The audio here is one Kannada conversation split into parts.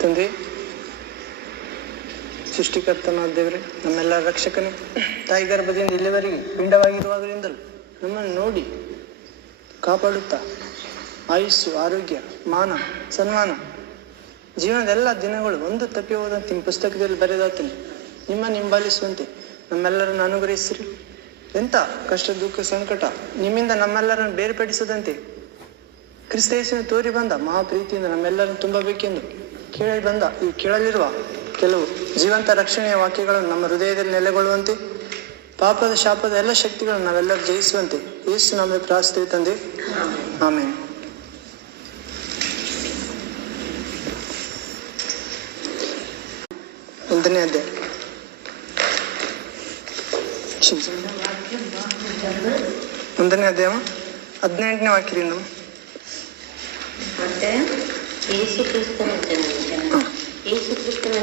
ತಂದೆ, ಸೃಷ್ಟಿಕರ್ತನಾದ ದೇವರೇ, ನಮ್ಮೆಲ್ಲರ ರಕ್ಷಕನೇ, ತಾಯಿ ಗರ್ಭದಿಂದ ಇಲ್ಲಿವರೆಗೆ ಪಿಂಡವಾಗಿರುವಾಗಲಿಂದಲೂ ನಮ್ಮನ್ನು ನೋಡಿ ಕಾಪಾಡುತ್ತಾ ಆಯುಸ್ಸು, ಆರೋಗ್ಯ, ಮಾನ, ಸನ್ಮಾನ, ಜೀವನದ ಎಲ್ಲ ದಿನಗಳು ಒಂದು ತಪ್ಪಿ ಹೋದಂತೆ ನಿಮ್ಮ ಪುಸ್ತಕದಲ್ಲಿ ಬರೆದಾತನೆ ನಿಮ್ಮನ್ನು ಹಿಂಬಾಲಿಸುವಂತೆ ನಮ್ಮೆಲ್ಲರನ್ನು ಅನುಗ್ರಹಿಸಿರಿ. ಎಂಥ ಕಷ್ಟ, ದುಃಖ, ಸಂಕಟ ನಿಮ್ಮಿಂದ ನಮ್ಮೆಲ್ಲರನ್ನು ಬೇರ್ಪಡಿಸದಂತೆ ಕ್ರಿಸ್ತೇಶನ ತೋರಿ ಬಂದ ಮಹಾಪ್ರೀತಿಯಿಂದ ನಮ್ಮೆಲ್ಲರನ್ನು ತುಂಬಬೇಕೆಂದು ಕೇಳಲಿರುವ ಕೆಲವು ಜೀವಂತ ರಕ್ಷಣೆಯ ವಾಕ್ಯಗಳನ್ನು ನಮ್ಮ ಹೃದಯದಲ್ಲಿ ನೆಲೆಗೊಳ್ಳುವಂತೆ, ಪಾಪದ ಶಾಪದ ಎಲ್ಲ ಶಕ್ತಿಗಳನ್ನು ನಾವೆಲ್ಲರೂ ಜಯಿಸುವಂತೆ ಯೇಸು ನಮಗೆ ಪ್ರಾರ್ಥಿಸುತ್ತೇವೆ ತಂದೆ, ಆಮೇಲೆ. ಒಂದನೇ ಅಧ್ಯಾಯ ಒಂದನೇ ಅಧ್ಯಾಯ 18ನೇ ವಾಕ್ಯದಿಂದ. ಮತ್ತೆ ಯೇಸು ಕ್ರಿಸ್ತನ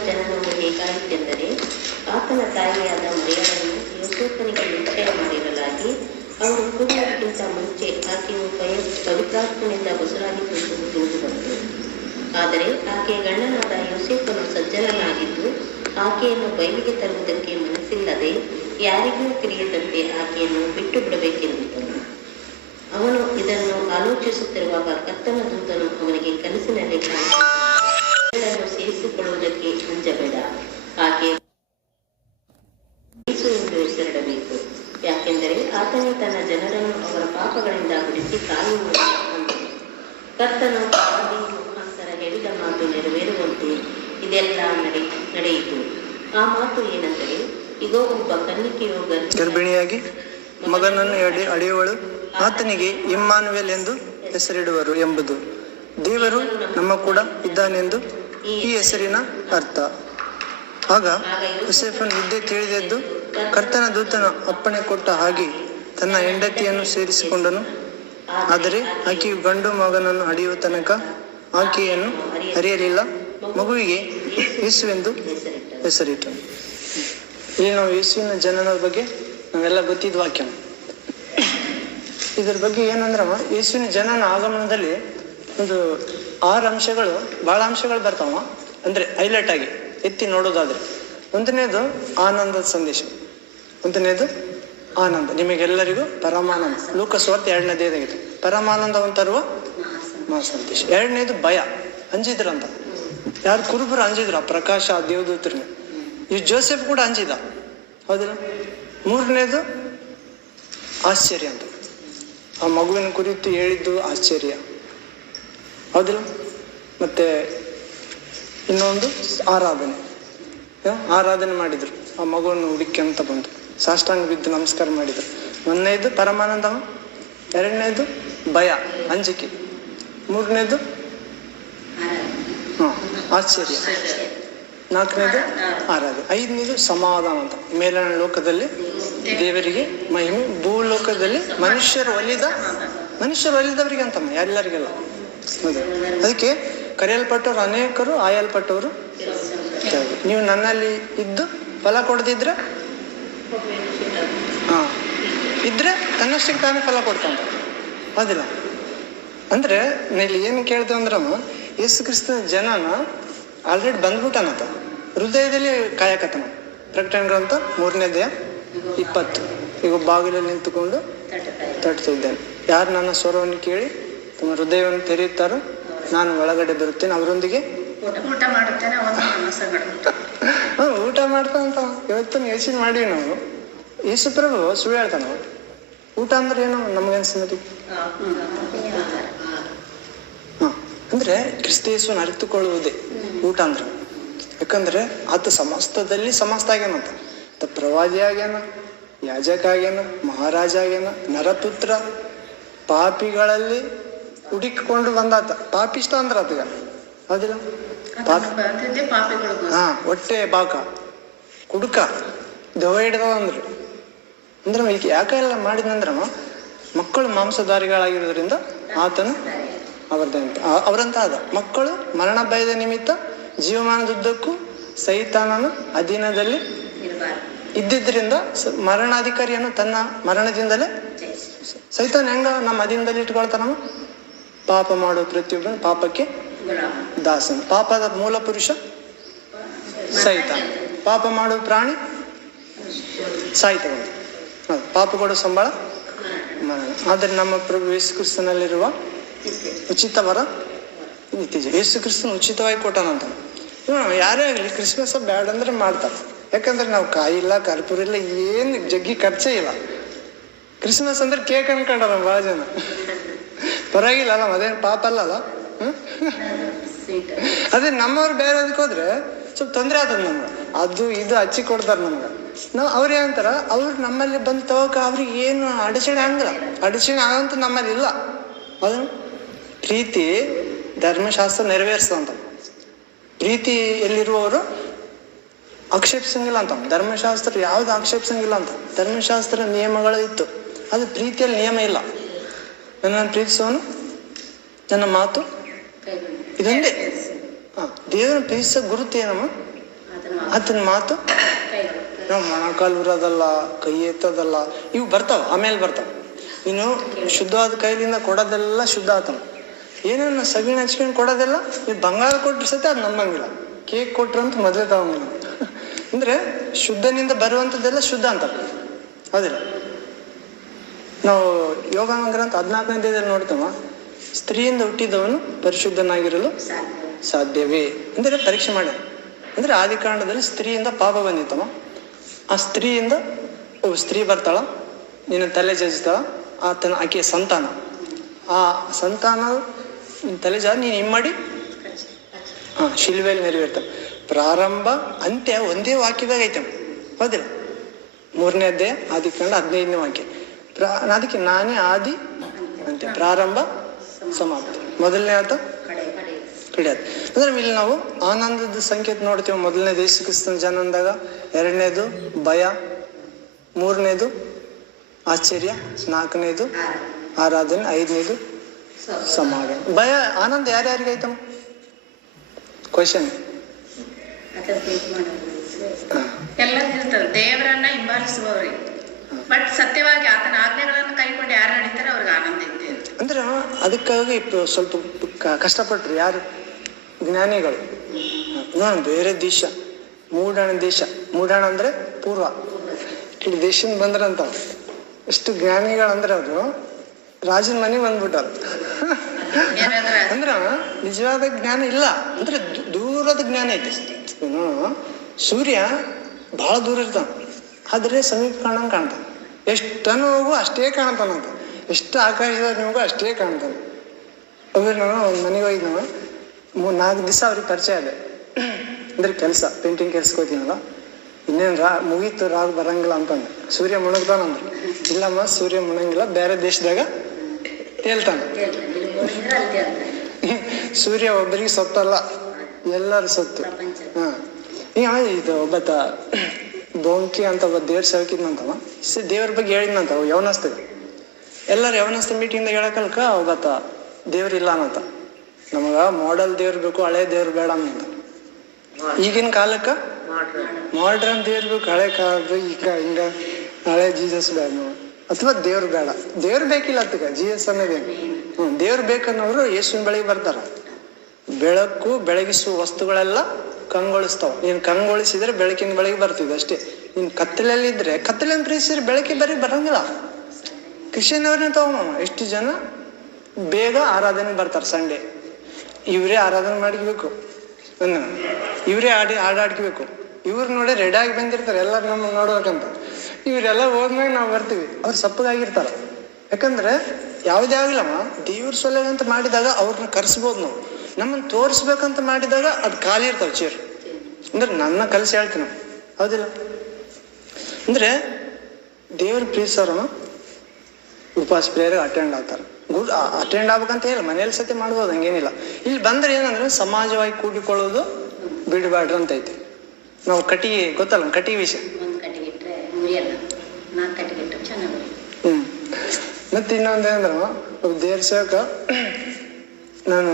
ಜನನವು ಹೇಗಾಯಿತೆಂದರೆ, ಆತನ ತಾಯಿಯಾದ ಮರಿಯಳನ್ನು ಯೋಸೇಫನಿಗೆ ನಿಶ್ಚಯ ಮಾಡಿರಲಾಗಿ, ಅವರು ಕೂಡುವುದಕ್ಕಿಂತ ಮುಂಚೆ ಆಕೆಯು ಪವಿತ್ರಾತ್ಮನಿಂದ ಬಸುರಾಗಿದ್ದುದು ತಿಳಿದು ಬಂತು. ಆದರೆ ಆಕೆಯ ಗಂಡನಾದ ಯೋಸೇಫನು ಸಜ್ಜನನಾಗಿದ್ದು ಆಕೆಯನ್ನು ಬಯಲಿಗೆ ತರುವುದಕ್ಕೆ ಮನಸ್ಸಿಲ್ಲದೆ ಯಾರಿಗೂ ತಿಳಿಯದಂತೆ ಆಕೆಯನ್ನು ಬಿಟ್ಟು ಬಿಡಬೇಕೆಂದಿದ್ದನು. ಅವನು ಇದನ್ನು ಆಲೋಚಿಸುತ್ತಿರುವಾಗ ಕರ್ತನ ದೂತನು ಅವನಿಗೆ ಕನಸಿನಲ್ಲಿ ಕಾಣಿಸಿದನು, ಸೇರಿಸಿಕೊಳ್ಳುವುದಕ್ಕೆ ಅಂಜಬೇಡ, ಆಕೆ ಯೇಸು ಎಂದು ಹೆಸರಿಡಬೇಕು, ಯಾಕೆಂದರೆ ಆತನೇ ತನ್ನ ಜನರನ್ನು ಅವರ ಪಾಪಗಳಿಂದ ಬಿಡಿಸಿ ಕಾಯುವುದು. ಕರ್ತನು ಮುಖಾಂತರ ಹೇಳಿದ ಮಾತು ನೆರವೇರುವಂತೆ ಇದೆಲ್ಲ ನಡೆಯಿತು. ಆ ಮಾತು ಏನೆಂದರೆ, ಇಗೋ, ಒಬ್ಬ ಕನ್ನಿಕೆಯು ಗರ್ಭಿಣಿಯಾಗಿ ಮಗನನ್ನು ಅಡೆಯುವಳು, ಆತನಿಗೆ ಇಮ್ಮಾನುವೇಲ್ ಎಂದು ಹೆಸರಿಡುವರು ಎಂಬುದು. ದೇವರು ನಮ್ಮ ಕೂಡ ಇದ್ದಾನೆಂದು ಈ ಹೆಸರಿನ ಅರ್ಥ. ಆಗ ಯೋಸೇಫನು ವಿದ್ಯೆ ತಿಳಿದೆದ್ದು ಕರ್ತನ ದೂತನ ಅಪ್ಪಣೆ ಕೊಟ್ಟ ಹಾಗೆ ತನ್ನ ಹೆಂಡತಿಯನ್ನು ಸೇರಿಸಿಕೊಂಡನು. ಆದರೆ ಆಕೆಯು ಗಂಡು ಮಗನನ್ನು ಹಡೆಯುವ ತನಕ ಆಕೆಯನ್ನು ಹರಿಯಲಿಲ್ಲ. ಮಗುವಿಗೆ ಯೇಸುವೆಂದು ಹೆಸರಿಟ್ಟನು. ಇಲ್ಲಿ ನಾವು ಯೇಸುವಿನ ಜನನದ ಬಗ್ಗೆ ನಾವೆಲ್ಲ ಗೊತ್ತಿದ್ದ ವಾಕ್ಯ. ಇದ್ರ ಬಗ್ಗೆ ಏನಂದ್ರ, ಯೇಸುವಿನ ಜನನ ಆಗಮನದಲ್ಲಿ ಒಂದು 6 ಅಂಶಗಳು, ಬಹಳ ಅಂಶಗಳು ಬರ್ತಾವ. ಅಂದ್ರೆ ಹೈಲೈಟ್ ಆಗಿ ಎತ್ತಿ ನೋಡೋದಾದ್ರೆ, ಒಂದನೇದು ಆನಂದದ ಸಂದೇಶ. ಒಂದನೇದು ಆನಂದ, ನಿಮಗೆಲ್ಲರಿಗೂ ಪರಮಾನಂದ. ಲೂಕಾಸ್ ವಾರ್ತೆ 2ನೇ ಅಧ್ಯಾಯದಾಗಿದೆ. ಪರಮಾನಂದವನ್ನು ತರುವ ಮಹಾ ಸಂದೇಶ. 2ನೇದು ಭಯ, ಅಂಜಿದ್ರಂತ. ಯಾರು ಕುರುಬರು ಅಂಜಿದ್ರು, ಪ್ರಕಾಶ ದೇವದೂತರನ್ನ. ಈ ಜೋಸೆಫ್ ಕೂಡ ಅಂಜಿದ, ಹೌದಿಲ್ಲ. 3ನೇದು ಆಶ್ಚರ್ಯ ಅಂತ, ಆ ಮಗುವಿನ ಕುರಿತು ಹೇಳಿದ್ದು ಆಶ್ಚರ್ಯ, ಹೌದಿಲ್ಲ. ಮತ್ತೆ ಇನ್ನೊಂದು ಆರಾಧನೆ ಮಾಡಿದ್ರು. ಆ ಮಗುವನ್ನು ಹುಡುಕಿ ಅಂತ ಬಂದು ಸಾಷ್ಟಾಂಗ ಬಿದ್ದು ನಮಸ್ಕಾರ ಮಾಡಿದ್ರು. 1ನೇದು ಪರಮಾನಂದ, 2ನೇದು ಭಯ, ಅಂಜಿಕೆ, 3ನೇದು ಆಶ್ಚರ್ಯ, 4ನೇದು ಆರಾಧನೆ, 5ನೇದು ಸಮಾಧಾನ ಅಂತ. ಮೇಲಿನ ಲೋಕದಲ್ಲಿ ದೇವರಿಗೆ ಮಹಿಮೆ, ಭೂಲೋಕದಲ್ಲಿ ಮನುಷ್ಯರು ಒಲಿದವರಿಗೆ ಅಂತಮ್ಮ, ಎಲ್ಲರಿಗೆಲ್ಲ. ಅದಕ್ಕೆ ಕರೆಯಲ್ಪಟ್ಟವರು ಅನೇಕರು, ಆಯಲ್ಪಟ್ಟವರು ನೀವು ನನ್ನಲ್ಲಿ ಇದ್ದು ಫಲ ಕೊಡದಿದ್ರೆ ಇದ್ರೆ ತನ್ನಷ್ಟಕ್ಕೆ ತಾನೇ ಫಲ ಕೊಡ್ತಂತ, ಹೌದಿಲ್ಲ. ಅಂದ್ರೆ ಇಲ್ಲಿ ಏನು ಕೇಳ್ತೇವೆ ಅಂದ್ರಮ್ಮ, ಯೇಸು ಕ್ರಿಸ್ತನ ಜನನ ಆಲ್ರೆಡಿ ಬಂದ್ಬಿಟ್ಟನಂತ, ಹೃದಯದಲ್ಲಿ ಕಾಯಕತನ. ಪ್ರಕಟಣೆ ಗ್ರಂಥ 3ನೇ ಅಧ್ಯಾಯ 20. ಈಗ ಬಾಗಿಲಲ್ಲಿ ನಿಂತುಕೊಂಡು ತಟ್ಟುತ್ತಿದ್ದೇನೆ, ಯಾರು ನನ್ನ ಸ್ವರವನ್ನು ಕೇಳಿ ತಮ್ಮ ಹೃದಯವನ್ನು ತೆರೆಯುತ್ತಾರೋ ನಾನು ಒಳಗಡೆ ಬರುತ್ತೇನೆ, ಅವರೊಂದಿಗೆ ಊಟ ಮಾಡ್ತಾನಂತ. ಇವತ್ತು ಯೋಚನೆ ಮಾಡಿವಿ ನಾವು. ಯೇಸು ಪ್ರಭು ಸುಳ್ಳು ಹೇಳ್ತಾನ. ಊಟ ಅಂದ್ರೆ ಏನು ನಮಗನ್ಸತಿ? ಅಂದ್ರೆ ಕ್ರಿಸ್ತ ಯೇಸುವನ್ನು ಅರಿತುಕೊಳ್ಳುವುದೇ ಊಟ ಅಂದ್ರೆ. ಯಾಕಂದ್ರೆ ಆತ ಸಮಸ್ತದಲ್ಲಿ ಸಮಸ್ತ ಆಗ್ಯಾನಂತ. ಪ್ರವಾದಿ ಆಗ್ಯಾನ, ಯಾಜಕ ಆಗ್ಯಾನ, ಮಹಾರಾಜ ಆಗ್ಯಾನ, ನರಪುತ್ರ, ಪಾಪಿಗಳಲ್ಲಿ ಹುಡುಕಿಕೊಂಡು ಬಂದಾತ. ಪಾಪಿಷ್ಟ ಅಂದ್ರ ಆತಗ, ಹೌದಿಲ್ಲ. ಹೊಟ್ಟೆ ಬಾಕ, ಕುಡುಕ, ದೆವ್ವ ಹಿಡ್ದವ ಅಂದ್ರು. ಅಂದ್ರೆ ಯಾಕೆಲ್ಲ ಮಾಡಿದ್ನಂದ್ರ, ಮಕ್ಕಳು ಮಾಂಸಧಾರಿಗಳಾಗಿರೋದ್ರಿಂದ ಆತನು ಅವರಂತ ಆದ. ಮಕ್ಕಳು ಮರಣ ಭಯದ ನಿಮಿತ್ತ ಜೀವಮಾನದುದ್ದಕ್ಕೂ ಸೈತಾನನ ಅಧೀನದಲ್ಲಿ ಇದ್ದಿದ್ದರಿಂದ ಮರಣಾಧಿಕಾರಿಯನ್ನು ತನ್ನ ಮರಣದಿಂದಲೇ ಸೈತಾನ ಹೆಂಗ ನಮ್ಮ ಅಧೀನದಲ್ಲಿ ಇಟ್ಕೊಳ್ತಾನ. ಪಾಪ ಮಾಡೋ ಪ್ರತಿಯೊಬ್ಬನು ಪಾಪಕ್ಕೆ ದಾಸನು. ಪಾಪದ ಮೂಲ ಪುರುಷ ಸೈತಾನ. ಪಾಪ ಮಾಡುವ ಪ್ರಾಣಿ ಸಾಯ್ತವೆ. ಪಾಪ ಕೊಡೋ ಸಂಬಳ ಮರಣ. ಆದರೆ ನಮ್ಮ ಪ್ರಭು ಯೇಸು ಕ್ರಿಸ್ತನಲ್ಲಿರುವ ಉಚಿತ ವರ ನಿತ್ಯ. ಯೇಸು ಕ್ರಿಸ್ತನ ಉಚಿತವಾಗಿ ಕೊಟ್ಟಾನಂತ. ಯಾರೇ ಆಗಲಿ ಕ್ರಿಸ್ಮಸ್ ಬ್ಯಾಡ್ ಅಂದ್ರೆ ಮಾಡ್ತಾರೆ. ಯಾಕಂದ್ರೆ ನಾವು ಕಾಯಿ ಇಲ್ಲ, ಕರ್ಪೂರ ಇಲ್ಲ, ಏನು ಜಗ್ಗಿ ಖರ್ಚೇ ಇಲ್ಲ. ಕ್ರಿಸ್ಮಸ್ ಅಂದ್ರೆ ಕೇಕ್ ಅನ್ಕೊಂಡಾರ ಭಾಳ ಜನ. ಪರವಾಗಿಲ್ಲ ಅಲ್ಲ, ಅದೇನು ಪಾಪ ಅಲ್ಲಲ್ಲ. ಅದೇ ನಮ್ಮವ್ರು ಬೇರೆ ಅದಕ್ಕೆ ಹೋದ್ರೆ ಸ್ವಲ್ಪ ತೊಂದರೆ ಆಗ್ತದೆ ನಮ್ಗೆ. ಅದು ಇದು ಹಚ್ಚಿ ಕೊಡ್ತಾರೆ ನಮ್ಗೆ. ನಾವು ಅವ್ರು ಏನಂತಾರ, ಅವ್ರು ನಮ್ಮಲ್ಲಿ ಬಂದು ತಗೋಕ ಅವ್ರಿಗೆ ಏನು ಅಡಚಣೆ ಆಗಲ್ಲ. ಅಡಚಣೆ ಆಗಂತ ನಮ್ಮಲ್ಲಿ ಇಲ್ಲ. ಅದು ಪ್ರೀತಿ ಧರ್ಮಶಾಸ್ತ್ರ ನೆರವೇರಿಸ್ತಂತ. ಪ್ರೀತಿ ಎಲ್ಲಿರುವವರು ಆಕ್ಷೇಪಿಸಂಗಿಲ್ಲ ಅಂತ. ಧರ್ಮಶಾಸ್ತ್ರ ಯಾವ್ದು ಆಕ್ಷೇಪಿಸಂಗಿಲ್ಲ ಅಂತ. ಧರ್ಮಶಾಸ್ತ್ರ ನಿಯಮಗಳು ಇತ್ತು, ಅದು ಪ್ರೀತಿಯಲ್ಲಿ ನಿಯಮ ಇಲ್ಲ. ನನ್ನನ್ನು ಪ್ರೀತಿಸೋನು ನನ್ನ ಮಾತು ಇದೊಂದೇ. ದೇವರನ್ನ ಪ್ರೀತಿಸೋ ಗುರುತು ಏನಮ್ಮ? ಆತನ ಮಾತು. ನಾವು ಮೊಣಕಾಲು ಇರೋದಲ್ಲ, ಕೈ ಎತ್ತೋದಲ್ಲ, ಇವು ಬರ್ತಾವ, ಆಮೇಲೆ ಬರ್ತಾವ. ಇನ್ನು ಶುದ್ಧವಾದ ಕೈಲಿಂದ ಕೊಡೋದೆಲ್ಲ ಶುದ್ಧ ಆತನ. ಏನೇನು ಸಗಣಿ ಹಚ್ಕೊಂಡು ಕೊಡೋದೆಲ್ಲ ನೀವು ಬಂಗಾರ ಕೊಟ್ಟರು ಸತೆ ಅದು ನಂಬಂಗಿಲ್ಲ. ಕೇಕ್ ಕೊಟ್ರಂತ ಮೊದಲೇ ತಗೊಂಗಿಲ್ಲ. ಅಂದ್ರೆ ಶುದ್ಧನಿಂದ ಬರುವಂಥದ್ದೆಲ್ಲ ಶುದ್ಧ ಅಂತ ಹೌದಿಲ್ಲ. ನಾವು ಯೋಗ ಗ್ರಂಥ 14ನೇ ಅಧ್ಯಾಯದಲ್ಲಿ ನೋಡ್ತೇವ, ಸ್ತ್ರೀಯಿಂದ ಹುಟ್ಟಿದವನು ಪರಿಶುದ್ಧನಾಗಿರಲು ಸಾಧ್ಯವೇ ಅಂದರೆ ಪರೀಕ್ಷೆ ಮಾಡ. ಅಂದ್ರೆ ಆದಿಕಾಂಡದಲ್ಲಿ ಸ್ತ್ರೀಯಿಂದ ಪಾಪ ಬಂದಿತ್ತವ. ಆ ಸ್ತ್ರೀಯಿಂದ ಸ್ತ್ರೀ ಬರ್ತಾಳ, ನಿನ್ನ ತಲೆ ಜಜ್ತಾಳ, ಆಕೆಯ ಸಂತಾನ. ಆ ಸಂತಾನ ತಲೆ ಜ ನೀನು ಇಮ್ಮಡಿ ಶಿಲ್ವೆಯಲ್ಲಿ ನೆರವೇರ್ತಾವ. ಪ್ರಾರಂಭ ಅಂತ್ಯ ಒಂದೇ ವಾಕ್ಯದಾಗ ಐತೆ ಹೌದಿಲ್ಲ. 3ನೇ ಅಧ್ಯಾಯ ಆದಿಕಾಂಡ 15ನೇ ವಾಕ್ಯ. ಅದಕ್ಕೆ ನಾನೇ ಆದಿ ಅಂತ್ಯ, ಪ್ರಾರಂಭ ಸಮಾಪ್ತಿ. ಮೊದಲನೇ ಆತ ಕಡಿಯಾದ. ಅಂದ್ರೆ ಇಲ್ಲಿ ನಾವು ಆನಂದದ ಸಂಕೇತ ನೋಡ್ತೀವಿ. ಮೊದಲನೇದು ಯೇಸು ಕ್ರಿಸ್ತನ ಜನ ಅಂದಾಗ, 2ನೇದು ಭಯ, 3ನೇದು ಆಶ್ಚರ್ಯ, 4ನೇದು ಆರಾಧನೆ, 5ನೇದು ಸಮಾಧಾನ. ಭಯ ಆನಂದ ಯಾರ್ಯಾರಿಗೆ ಐತಮ್ಮ? ಕ್ವಶನ್ ಎಲ್ಲ ಇರ್ತದೆ. ದೇವರನ್ನ ಹಿಂಬಾಲಿಸುವವರಿಗೆ, ಬಟ್ ಸತ್ಯವಾಗಿ ಆತನ ಆಜ್ಞೆಗಳನ್ನು ಕೈಕೊಂಡು ಯಾರು ನಡೀತಾರೆ ಅವ್ರಿಗೆ ಆನಂದ ಇದ್ದೇ. ಅಂದ್ರೆ ಅದಕ್ಕಾಗಿ ಸ್ವಲ್ಪ ಕಷ್ಟಪಟ್ರು ಯಾರು? ಜ್ಞಾನಿಗಳು. ಬೇರೆ ದೇಶ, ಮೂಡಣ ದೇಶ. ಮೂಡಣ ಅಂದ್ರೆ ಪೂರ್ವ ಇಲ್ಲಿ ದೇಶದಿಂದ ಬಂದ್ರಂತ. ಎಷ್ಟು ಜ್ಞಾನಿಗಳಂದ್ರೆ ಅವರು ರಾಜನ ಮನೆ ಬಂದ್ಬಿಟ್ಟಾರ. ಅಂದ್ರ ನಿಜವಾದ ಜ್ಞಾನ ಇಲ್ಲ, ಅಂದ್ರೆ ದೂರದ ಜ್ಞಾನ ಐತೆ. ಸೂರ್ಯ ಬಹಳ ದೂರ ಇರ್ತಾನ, ಆದ್ರೆ ಸಮೀಪ ಕಾಣಂಗ್ ಕಾಣ್ತಾನ. ಎಷ್ಟನ್ನು ಹೋಗು ಅಷ್ಟೇ ಕಾಣ್ತಾನಂತ. ಎಷ್ಟು ಆಕಾಶದಾಗ ನಿಮಗೂ ಅಷ್ಟೇ ಕಾಣ್ತಾನೆ. ಅವ್ರು ನಾನು ಒಂದು ಮನೆಗೆ ಹೋಗಿದ್ನವ, 4 ದಿವಸ ಅವ್ರಿಗೆ ಪರಿಚಯ ಅದೇ. ಅಂದ್ರೆ ಕೆಲಸ ಪೇಂಟಿಂಗ್ ಕೆಲ್ಸಕ್ಕೆ ಹೋಗ್ತೀನಲ್ಲ, ಇನ್ನೇನು ಮುಗೀತು ರಾಗ ಬರಂಗಿಲ್ಲ ಅಂತಂದು. ಸೂರ್ಯ ಮುಣಗ್ತಾನಂದ್ರು. ಇಲ್ಲಮ್ಮ ಸೂರ್ಯ ಮುಣಂಗಿಲ್ಲ, ಬೇರೆ ದೇಶದಾಗ ತೇಲ್ತಾನ. ಸೂರ್ಯ ಒಬ್ಬರಿಗೆ ಸೊತ್ತಲ್ಲ, ಎಲ್ಲರೂ ಸೊತ್ತು. ಈಗ ಇದು ಒಬ್ಬತ್ತ ಬೊಂಕಿ ಅಂತ ಒಬ್ಬ ದೇವ್ರ ಸೇವಕಿದ್ನಂತವ. ದೇವ್ರ ಬಗ್ಗೆ ಹೇಳಿದ್ನಂತ ಯವನಸ್ತಿಗೆ. ಎಲ್ಲರೂ ಯವನಸ್ತ ಮೀಟಿಂಗ್ದಾಗ ಹೇಳಕಲ್ಕ ಒಬ್ಬತ್ತ ದೇವ್ರಿಲ್ಲ ಅನ್ನಂತ. ನಮಗ ಮಾಡೆಲ್ ದೇವ್ರು ಬೇಕು, ಹಳೆ ದೇವ್ರು ಬೇಡ ಅಂತ. ಈಗಿನ ಕಾಲಕ್ಕ ಮಾಡ್ರನ್ ದೇವ್ರು ಬೇಕು, ಹಳೆ ಕಾಲದ ಈಗ ಹಿಂಗ ಹಳೆ ಜೀಸಸ್ ಬೇಡ ನಾವು, ಅಥವಾ ದೇವ್ರು ಬೇಡ. ದೇವ್ರು ಬೇಕಿಲ್ಲ ಅದಕ್ಕೆ, ಜೀಸಸ್ ಅನ್ನೋದೇನು. ದೇವ್ರು ಬೇಕನ್ನೋರು ಯೇಸುವಿನ ಬಳಿಗೆ ಬರ್ತಾರ. ಬೆಳಕು ಬೆಳಗಿಸುವ ವಸ್ತುಗಳೆಲ್ಲ ಕಂಗೊಳಿಸ್ತಾವ. ನೀನು ಕಂಗೊಳಿಸಿದ್ರೆ ಬೆಳಕಿನ ಬಳಿಗೆ ಬರ್ತಿದ್ದೆ ಅಷ್ಟೇ. ನೀನ್ ಕತ್ತಲಲ್ಲಿ ಇದ್ರೆ ಕತ್ತಲೆಯನ್ನು ಪ್ರೀತಿಸಿದ್ರೆ ಬೆಳಕಿನ ಬರೀ ಬರಂಗಿಲ್ಲ. ಕ್ರಿಶ್ಚಿಯನ್ ಅವ್ರನ್ನ ತಗೊಂಡ ಎಷ್ಟು ಜನ ಬೇಗ ಆರಾಧನೆ ಬರ್ತಾರೆ. ಸಂಡೇ ಇವರೇ ಆರಾಧನೆ ಮಾಡಿಕ್ಬೇಕು, ಇವರೇ ಹಾಡಾಡ್ಕೋಬೇಕು. ಇವ್ರು ನೋಡಿ ರೆಡಿ ಆಗಿ ಬಂದಿರ್ತಾರೆ ಎಲ್ಲರೂ ನಮ್ಮ ನೋಡ್ಬೇಕಂತ. ಇವರೆಲ್ಲ ಹೋದ್ಮ್ಯಾಗ ನಾವು ಬರ್ತೀವಿ. ಅವ್ರು ಸಪ್ಪಗಾಗಿರ್ತಾರ. ಯಾಕಂದ್ರೆ ಯಾವುದೇ ಆಗಿಲ್ಲಮ್ಮ, ದೇವ್ರ ಸೊಲ್ಲೆ ಅಂತ ಮಾಡಿದಾಗ ಅವ್ರನ್ನ ಕರ್ಸ್ಬೋದು ನಾವು. ನಮ್ಮನ್ನು ತೋರಿಸ್ಬೇಕಂತ ಮಾಡಿದಾಗ ಅದು ಖಾಲಿ ಇರ್ತಾವ ಚೇರ್. ಅಂದ್ರೆ ನನ್ನ ಕಲಿಸಿ ಹೇಳ್ತೀನಿ ಹೌದಿಲ್ಲ. ಅಂದ್ರೆ ದೇವ್ರ ಪ್ರೀತಿಸೋರಮ್ಮ ಉಪವಾಸ ಪ್ರೇಯರ್ ಅಟೆಂಡ್ ಆಗ್ತಾರೆ. ಅಟೆಂಡ್ ಆಗ್ಬೇಕಂತ ಹೇಳಿ ಮನೇಲಿ ಸತಿ ಮಾಡ್ಬೋದು, ಹಂಗೇನಿಲ್ಲ. ಇಲ್ಲಿ ಬಂದ್ರೆ ಏನಂದ್ರೆ ಸಮಾಜವಾಗಿ ಕೂಡಿಕೊಳ್ಳೋದು ಬಿಡಬೇಡ್ರಿ ಅಂತ ಐತಿ. ನಾವು ಕಟ್ಟಿಗೆ ಗೊತ್ತಲ್ಲ, ಕಟ್ಟಿಗೆ ವಿಷಯ. ಮತ್ತೆ ಇನ್ನೊಂದು ಏನಂದ್ರ ದೇವ್ರ ಸೇವಕ ನಾನು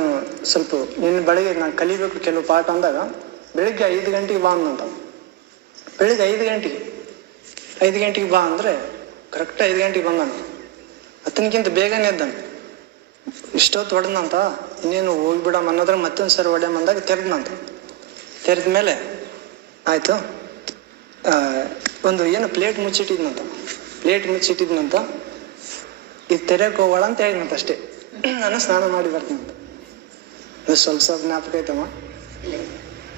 ಸ್ವಲ್ಪ ನಿನ್ನ ಬೆಳಗ್ಗೆ ನಾನು ಕಲಿಬೇಕು ಕೆಲವು ಪಾಠ ಅಂದಾಗ ಬೆಳಿಗ್ಗೆ 5 ಗಂಟೆಗೆ ಬಾ ಅಂದಂತ. ಬೆಳಿಗ್ಗೆ 5 ಗಂಟೆಗೆ ಬಾ ಅಂದ್ರೆ ಕರೆಕ್ಟ್ 5 ಗಂಟೆಗೆ ಬಂದಾನ. 10ಕ್ಕಿಂತ ಬೇಗನೆ ಎದ್ದಾನ. ಇಷ್ಟೊತ್ತು ಹೊಡೆದಂತ ಇನ್ನೇನು ಹೋಗ್ಬಿಡಮ್ ಅನ್ನೋದ್ರಾಗ ಮತ್ತೊಂದು ಸರಿ ಹೊಡೆಯಮ್ ಅಂದಾಗ ತೆರೆದ್ನಂತ. ತೆರೆದ ಮೇಲೆ ಆಯಿತು, ಒಂದು ಏನು ಪ್ಲೇಟ್ ಮುಚ್ಚಿಟ್ಟಿದ್ನಂತ. ಪ್ಲೇಟ್ ಮುಚ್ಚಿಟ್ಟಿದ್ನಂತ, ಇದು ತೆರೆಯಕ್ಕೆ ಹೋಗೋಣ ಅಂತ ಹೇಳಿದ್ನಂತ ಅಷ್ಟೇ. ನಾನು ಸ್ನಾನ ಮಾಡಿ ಬರ್ತೀನಂತ. ಅದು ಸ್ವಲ್ಪ ಸ್ವಲ್ಪ ಜ್ಞಾಪಕ ಐತಮ್ಮ.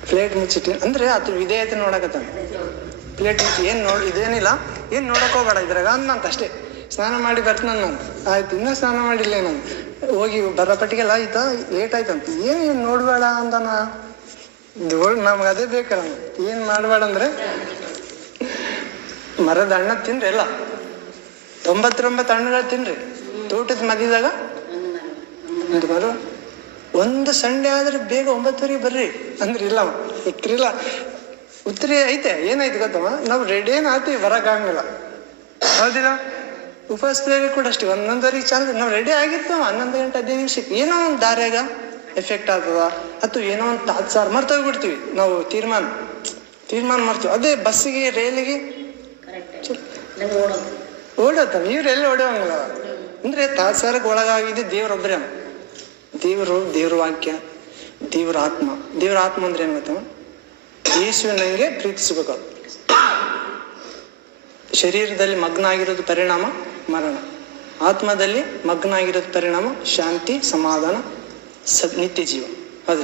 ಪ್ಲೇಟ್ ಮುಚ್ಚಿಟ್ಟಿ ಅಂದರೆ ಅದ್ರ ವಿಧೇಯತೆ ನೋಡಕತ್ತಾನ. ಪ್ಲೇಟ್ ಮುಚ್ಚಿ ಇದೇನಿಲ್ಲ, ಏನು ನೋಡಕ್ ಹೋಗ್ಬೇಡ ಇದ್ರಾಗ ಅಂದಂತ ಅಷ್ಟೇ. ಸ್ನಾನ ಮಾಡಿ ಬರ್ತೀನಂತ. ಆಯ್ತು, ಇನ್ನೂ ಸ್ನಾನ ಮಾಡಿಲ್ಲ ನಾನು. ಹೋಗಿ ಬರಪಟ್ಟಿಗೆಲ್ಲ ಆಯ್ತಾ, ಲೇಟ್ ಆಯ್ತಂತ. ಏನು ನೋಡ್ಬೇಡ ಅಂತಾನ. ನಮ್ಗೆ ಅದೇ ಬೇಕಲ್ಲ, ಏನು ಮಾಡಬೇಡ ಅಂದ್ರೆ ಮರದ ಹಣ್ಣ ತಿನ್ರಿ, ಎಲ್ಲ 99 ಹಣ್ಣುಗಳು ತಿನ್ರಿ. ತೋಟದ ಮಧ್ಯದಾಗ ಮರ ಒಂದು ಸಂಡೆ ಆದ್ರೆ ಬೇಗ 9:30 ಬರ್ರಿ ಅಂದ್ರೆ ಇಲ್ಲ, ಉತ್ತರಿಲ್ಲ. ಉತ್ತರಿ ಐತೆ, ಏನಾಯ್ತು ಗೊತ್ತಮ್ಮ, ನಾವು ರೆಡಿ ಏನು ಆತೀವಿ, ಬರೋಕ್ಕಾಗಲ್ಲ. ಹೌದಿಲ್ಲ? ಉಪವಾಸದಲ್ಲಿ ಕೂಡ ಅಷ್ಟೇ 11:30 ಚಾಲ ನಾವು ರೆಡಿ ಆಗಿರ್ತಾವ. 11 ಗಂಟೆ 15 ನಿಮಿಷಕ್ಕೆ ಏನೋ ಒಂದು ದಾರ್ಯಾಗ ಎಫೆಕ್ಟ್ ಆಗ್ತದ, ಅಥವಾ ಏನೋ ಒಂದು ತಾತ್ಸಾರ ಮರ್ತೋಗ್ಬಿಡ್ತೀವಿ ನಾವು. ತೀರ್ಮಾನ ಮಾಡ್ತೀವಿ. ಅದೇ ಬಸ್ಸಿಗೆ ರೈಲಿಗೆ ಓಡೋತಾವ, ಇವ್ರೆಲ್ಲ ಓಡೋಂಗಿಲ್ಲ. ಅಂದ್ರೆ ತಾತ್ಸಾರಕ್ಕೆ ಒಳಗಾಗಿದೆ ದೇವ್ರೊಬ್ಬರೇ. ದೇವ್ರ ವಾಕ್ಯ, ದೇವ್ರ ಆತ್ಮ. ದೇವ್ರ ಆತ್ಮ ಅಂದ್ರೆ ಏನ್ ಗೊತ್ತವ, ಯೇಸುವಿನಂಗೆ ಪ್ರೀತಿಸ್ಬೇಕು. ಶರೀರದಲ್ಲಿ ಮಗ್ನ ಆಗಿರೋದು ಪರಿಣಾಮ ಮರಣ, ಆತ್ಮದಲ್ಲಿ ಮಗ್ನ ಆಗಿರೋದು ಪರಿಣಾಮ ಶಾಂತಿ, ಸಮಾಧಾನ, ನಿತ್ಯ ಜೀವ. ಹೌದು.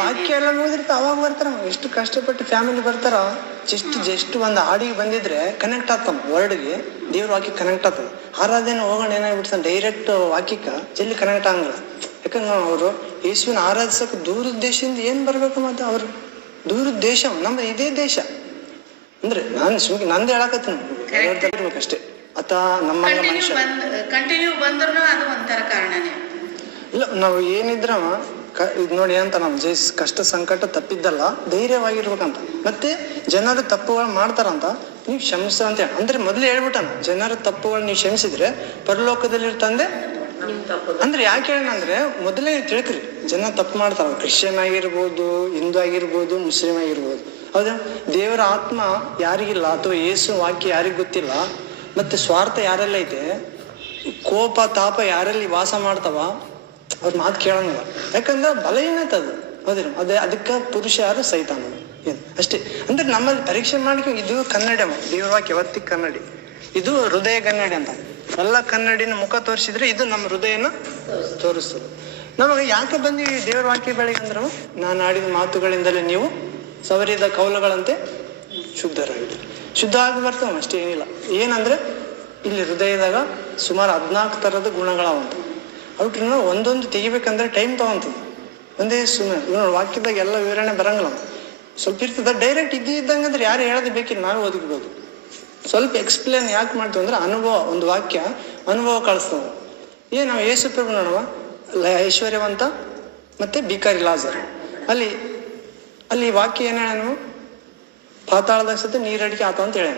ವಾಕ್ಯ ಎಲ್ಲ ನೋಡಿದ್ರೆ ಅವಾಗ ಬರ್ತಾರ. ಎಷ್ಟು ಕಷ್ಟಪಟ್ಟು ಫ್ಯಾಮಿಲಿ ಬರ್ತಾರ. ಜಸ್ಟ್ ಒಂದು ಹಾಡಿಗೆ ಬಂದಿದ್ರೆ ಕನೆಕ್ಟ್ ಆಗ್ತಾವ ವರ್ಡ್ಗೆ, ದೇವ್ರ ವಾಕ್ಯ ಕನೆಕ್ಟ್ ಆಗ್ತದೆ. ಆರಾಧನೆ ಹೋಗೋಣ ಏನಾಗ್ಬಿಡ್ತಾನೆ, ಡೈರೆಕ್ಟ್ ವಾಕ್ಯಕ್ಕೆ ಜಲ್ದಿ ಕನೆಕ್ಟ್ ಆಗಂಗಿಲ್ಲ. ಯಾಕಂದ್ರೆ ಅವರು ಯೇಸುವಿನ ಆರಾಧಿಸಕ್ಕೆ ದೂರದ ದೇಶದಿಂದ ಏನ್ ಬರ್ಬೇಕು, ಮತ್ತೆ ಅವ್ರು ದೂರದ ದೇಶ, ನಮ್ದು ಇದೇ ದೇಶ. ಅಂದ್ರೆ ನಾನು ನಂದು ಹೇಳಕತ್ತೀನಿ ಅಷ್ಟೇ. ಅತ ನಮ್ಮ ಮನುಷ್ಯ ಕಂಟಿನ್ಯೂ ಬಂದ್ರು ಅದು ಒಂಥರ ಕಾರಣನೇ ಇಲ್ಲ. ನಾವು ಏನಿದ್ರ ಇದು ನೋಡಿ ಅಂತ ನಾವು ಕಷ್ಟ ಸಂಕಟ ತಪ್ಪಿದ್ದಲ್ಲ, ಧೈರ್ಯವಾಗಿರ್ಬೇಕಂತ. ಮತ್ತೆ ಜನರು ತಪ್ಪುಗಳು ಮಾಡ್ತಾರಂತ, ನೀವು ಕ್ಷಮಿಸ ಅಂತ ಹೇಳಿ. ಅಂದ್ರೆ ಮೊದಲೇ ಹೇಳ್ಬಿಟ್ಟಾನ, ಜನರ ತಪ್ಪುಗಳು ನೀವು ಕ್ಷಮಿಸಿದ್ರೆ ಪರಲೋಕದಲ್ಲಿ ತಂದೆ. ಅಂದ್ರೆ ಯಾಕೆ ಹೇಳ ಅಂದ್ರೆ ಮೊದಲೇ ತಿಳ್ಕ್ರಿ, ಜನ ತಪ್ಪು ಮಾಡ್ತಾರ. ಕ್ರಿಶ್ಚಿಯನ್ ಆಗಿರ್ಬೋದು, ಹಿಂದೂ ಆಗಿರ್ಬೋದು, ಮುಸ್ಲಿಂ ಆಗಿರ್ಬೋದು. ಹೌದಾ? ದೇವರ ಆತ್ಮ ಯಾರಿಗಿಲ್ಲ, ಅಥವಾ ಯೇಸು ವಾಕ್ಯ ಯಾರಿಗ್ ಗೊತ್ತಿಲ್ಲ, ಮತ್ತೆ ಸ್ವಾರ್ಥ ಯಾರೆಲ್ಲ ಐತೆ, ಕೋಪ ತಾಪ ಯಾರಲ್ಲಿ ವಾಸ ಮಾಡ್ತಾವ, ಅವ್ರ ಮಾತು ಕೇಳಂಗಿಲ್ಲ. ಯಾಕಂದ್ರೆ ಬಲಹೀನತೆ ಅದು. ಹೌದಿಲ್ಲ? ಅದಕ್ಕೆ ಪುರುಷ ಯಾರು, ಸೈತಾನ ಏನು ಅಷ್ಟೇ. ಅಂದ್ರೆ ನಮ್ಮಲ್ಲಿ ಪರೀಕ್ಷೆ ಮಾಡ್ಕೊಂಡು ಇದು ಕನ್ನಡ, ದೇವ್ರ ವಾಕ್ಯ ಯಾವತ್ತಿಗೆ ಕನ್ನಡಿ. ಇದು ಹೃದಯ ಕನ್ನಡಿ ಅಂತ. ಎಲ್ಲ ಕನ್ನಡಿನ ಮುಖ ತೋರಿಸಿದ್ರೆ ಇದು ನಮ್ಮ ಹೃದಯನ ತೋರಿಸ್ತದೆ. ನಮಗೆ ಯಾಕೆ ಬಂದಿವಿ ದೇವರ ವಾಕ್ಯ ಬೆಳಗ್ಗೆ ಅಂದ್ರೆ, ನಾನು ಆಡಿದ ಮಾತುಗಳಿಂದಲೇ ನೀವು ಸವರಿದ ಕೌಲುಗಳಂತೆ ಶುದ್ಧರಾಗಿದ್ದೀರಿ. ಶುದ್ಧ ಆಗಿ ಬರ್ತಾವ ಅಷ್ಟೇ, ಏನಿಲ್ಲ. ಏನಂದ್ರೆ ಇಲ್ಲಿ ಹೃದಯದಾಗ ಸುಮಾರು 14 ಥರದ ಗುಣಗಳವಂತ. ಅವ್ರನ್ನ ಒಂದೊಂದು ತೆಗಿಬೇಕಂದ್ರೆ ಟೈಮ್ ತಗೊಂತದೆ. ಒಂದೇ ಸುಮ್ಮನೆ ವಾಕ್ಯದಾಗ ಎಲ್ಲ ವಿವರಣೆ ಬರಂಗಿಲ್ಲ, ಸ್ವಲ್ಪ ಇರ್ತದೆ. ಡೈರೆಕ್ಟ್ ಇದ್ದಂಗೆ ಅಂದ್ರೆ ಯಾರು ಹೇಳೋದು ಬೇಕಿಲ್ಲ, ನಾವೇ ಓದಿರ್ಬೋದು. ಸ್ವಲ್ಪ ಎಕ್ಸ್ಪ್ಲೇನ್ ಯಾಕೆ ಮಾಡ್ತೀವಿ ಅಂದ್ರೆ ಅನುಭವ, ಒಂದು ವಾಕ್ಯ ಅನುಭವ ಕಳಿಸ್ತದೆ. ನಾವು ಯೇಸು ಪ್ರಭು ನೋಡುವ ಐಶ್ವರ್ಯವಂತ ಮತ್ತೆ ಬಿಕಾರಿ ಲಾಜರ್, ಅಲ್ಲಿ ವಾಕ್ಯ ಏನ್ ಹೇಳ, ಪಾತಾಳದಾಗ ಸತ ನೀರಡಿಕೆ ಆತ ಅಂತ ಹೇಳ.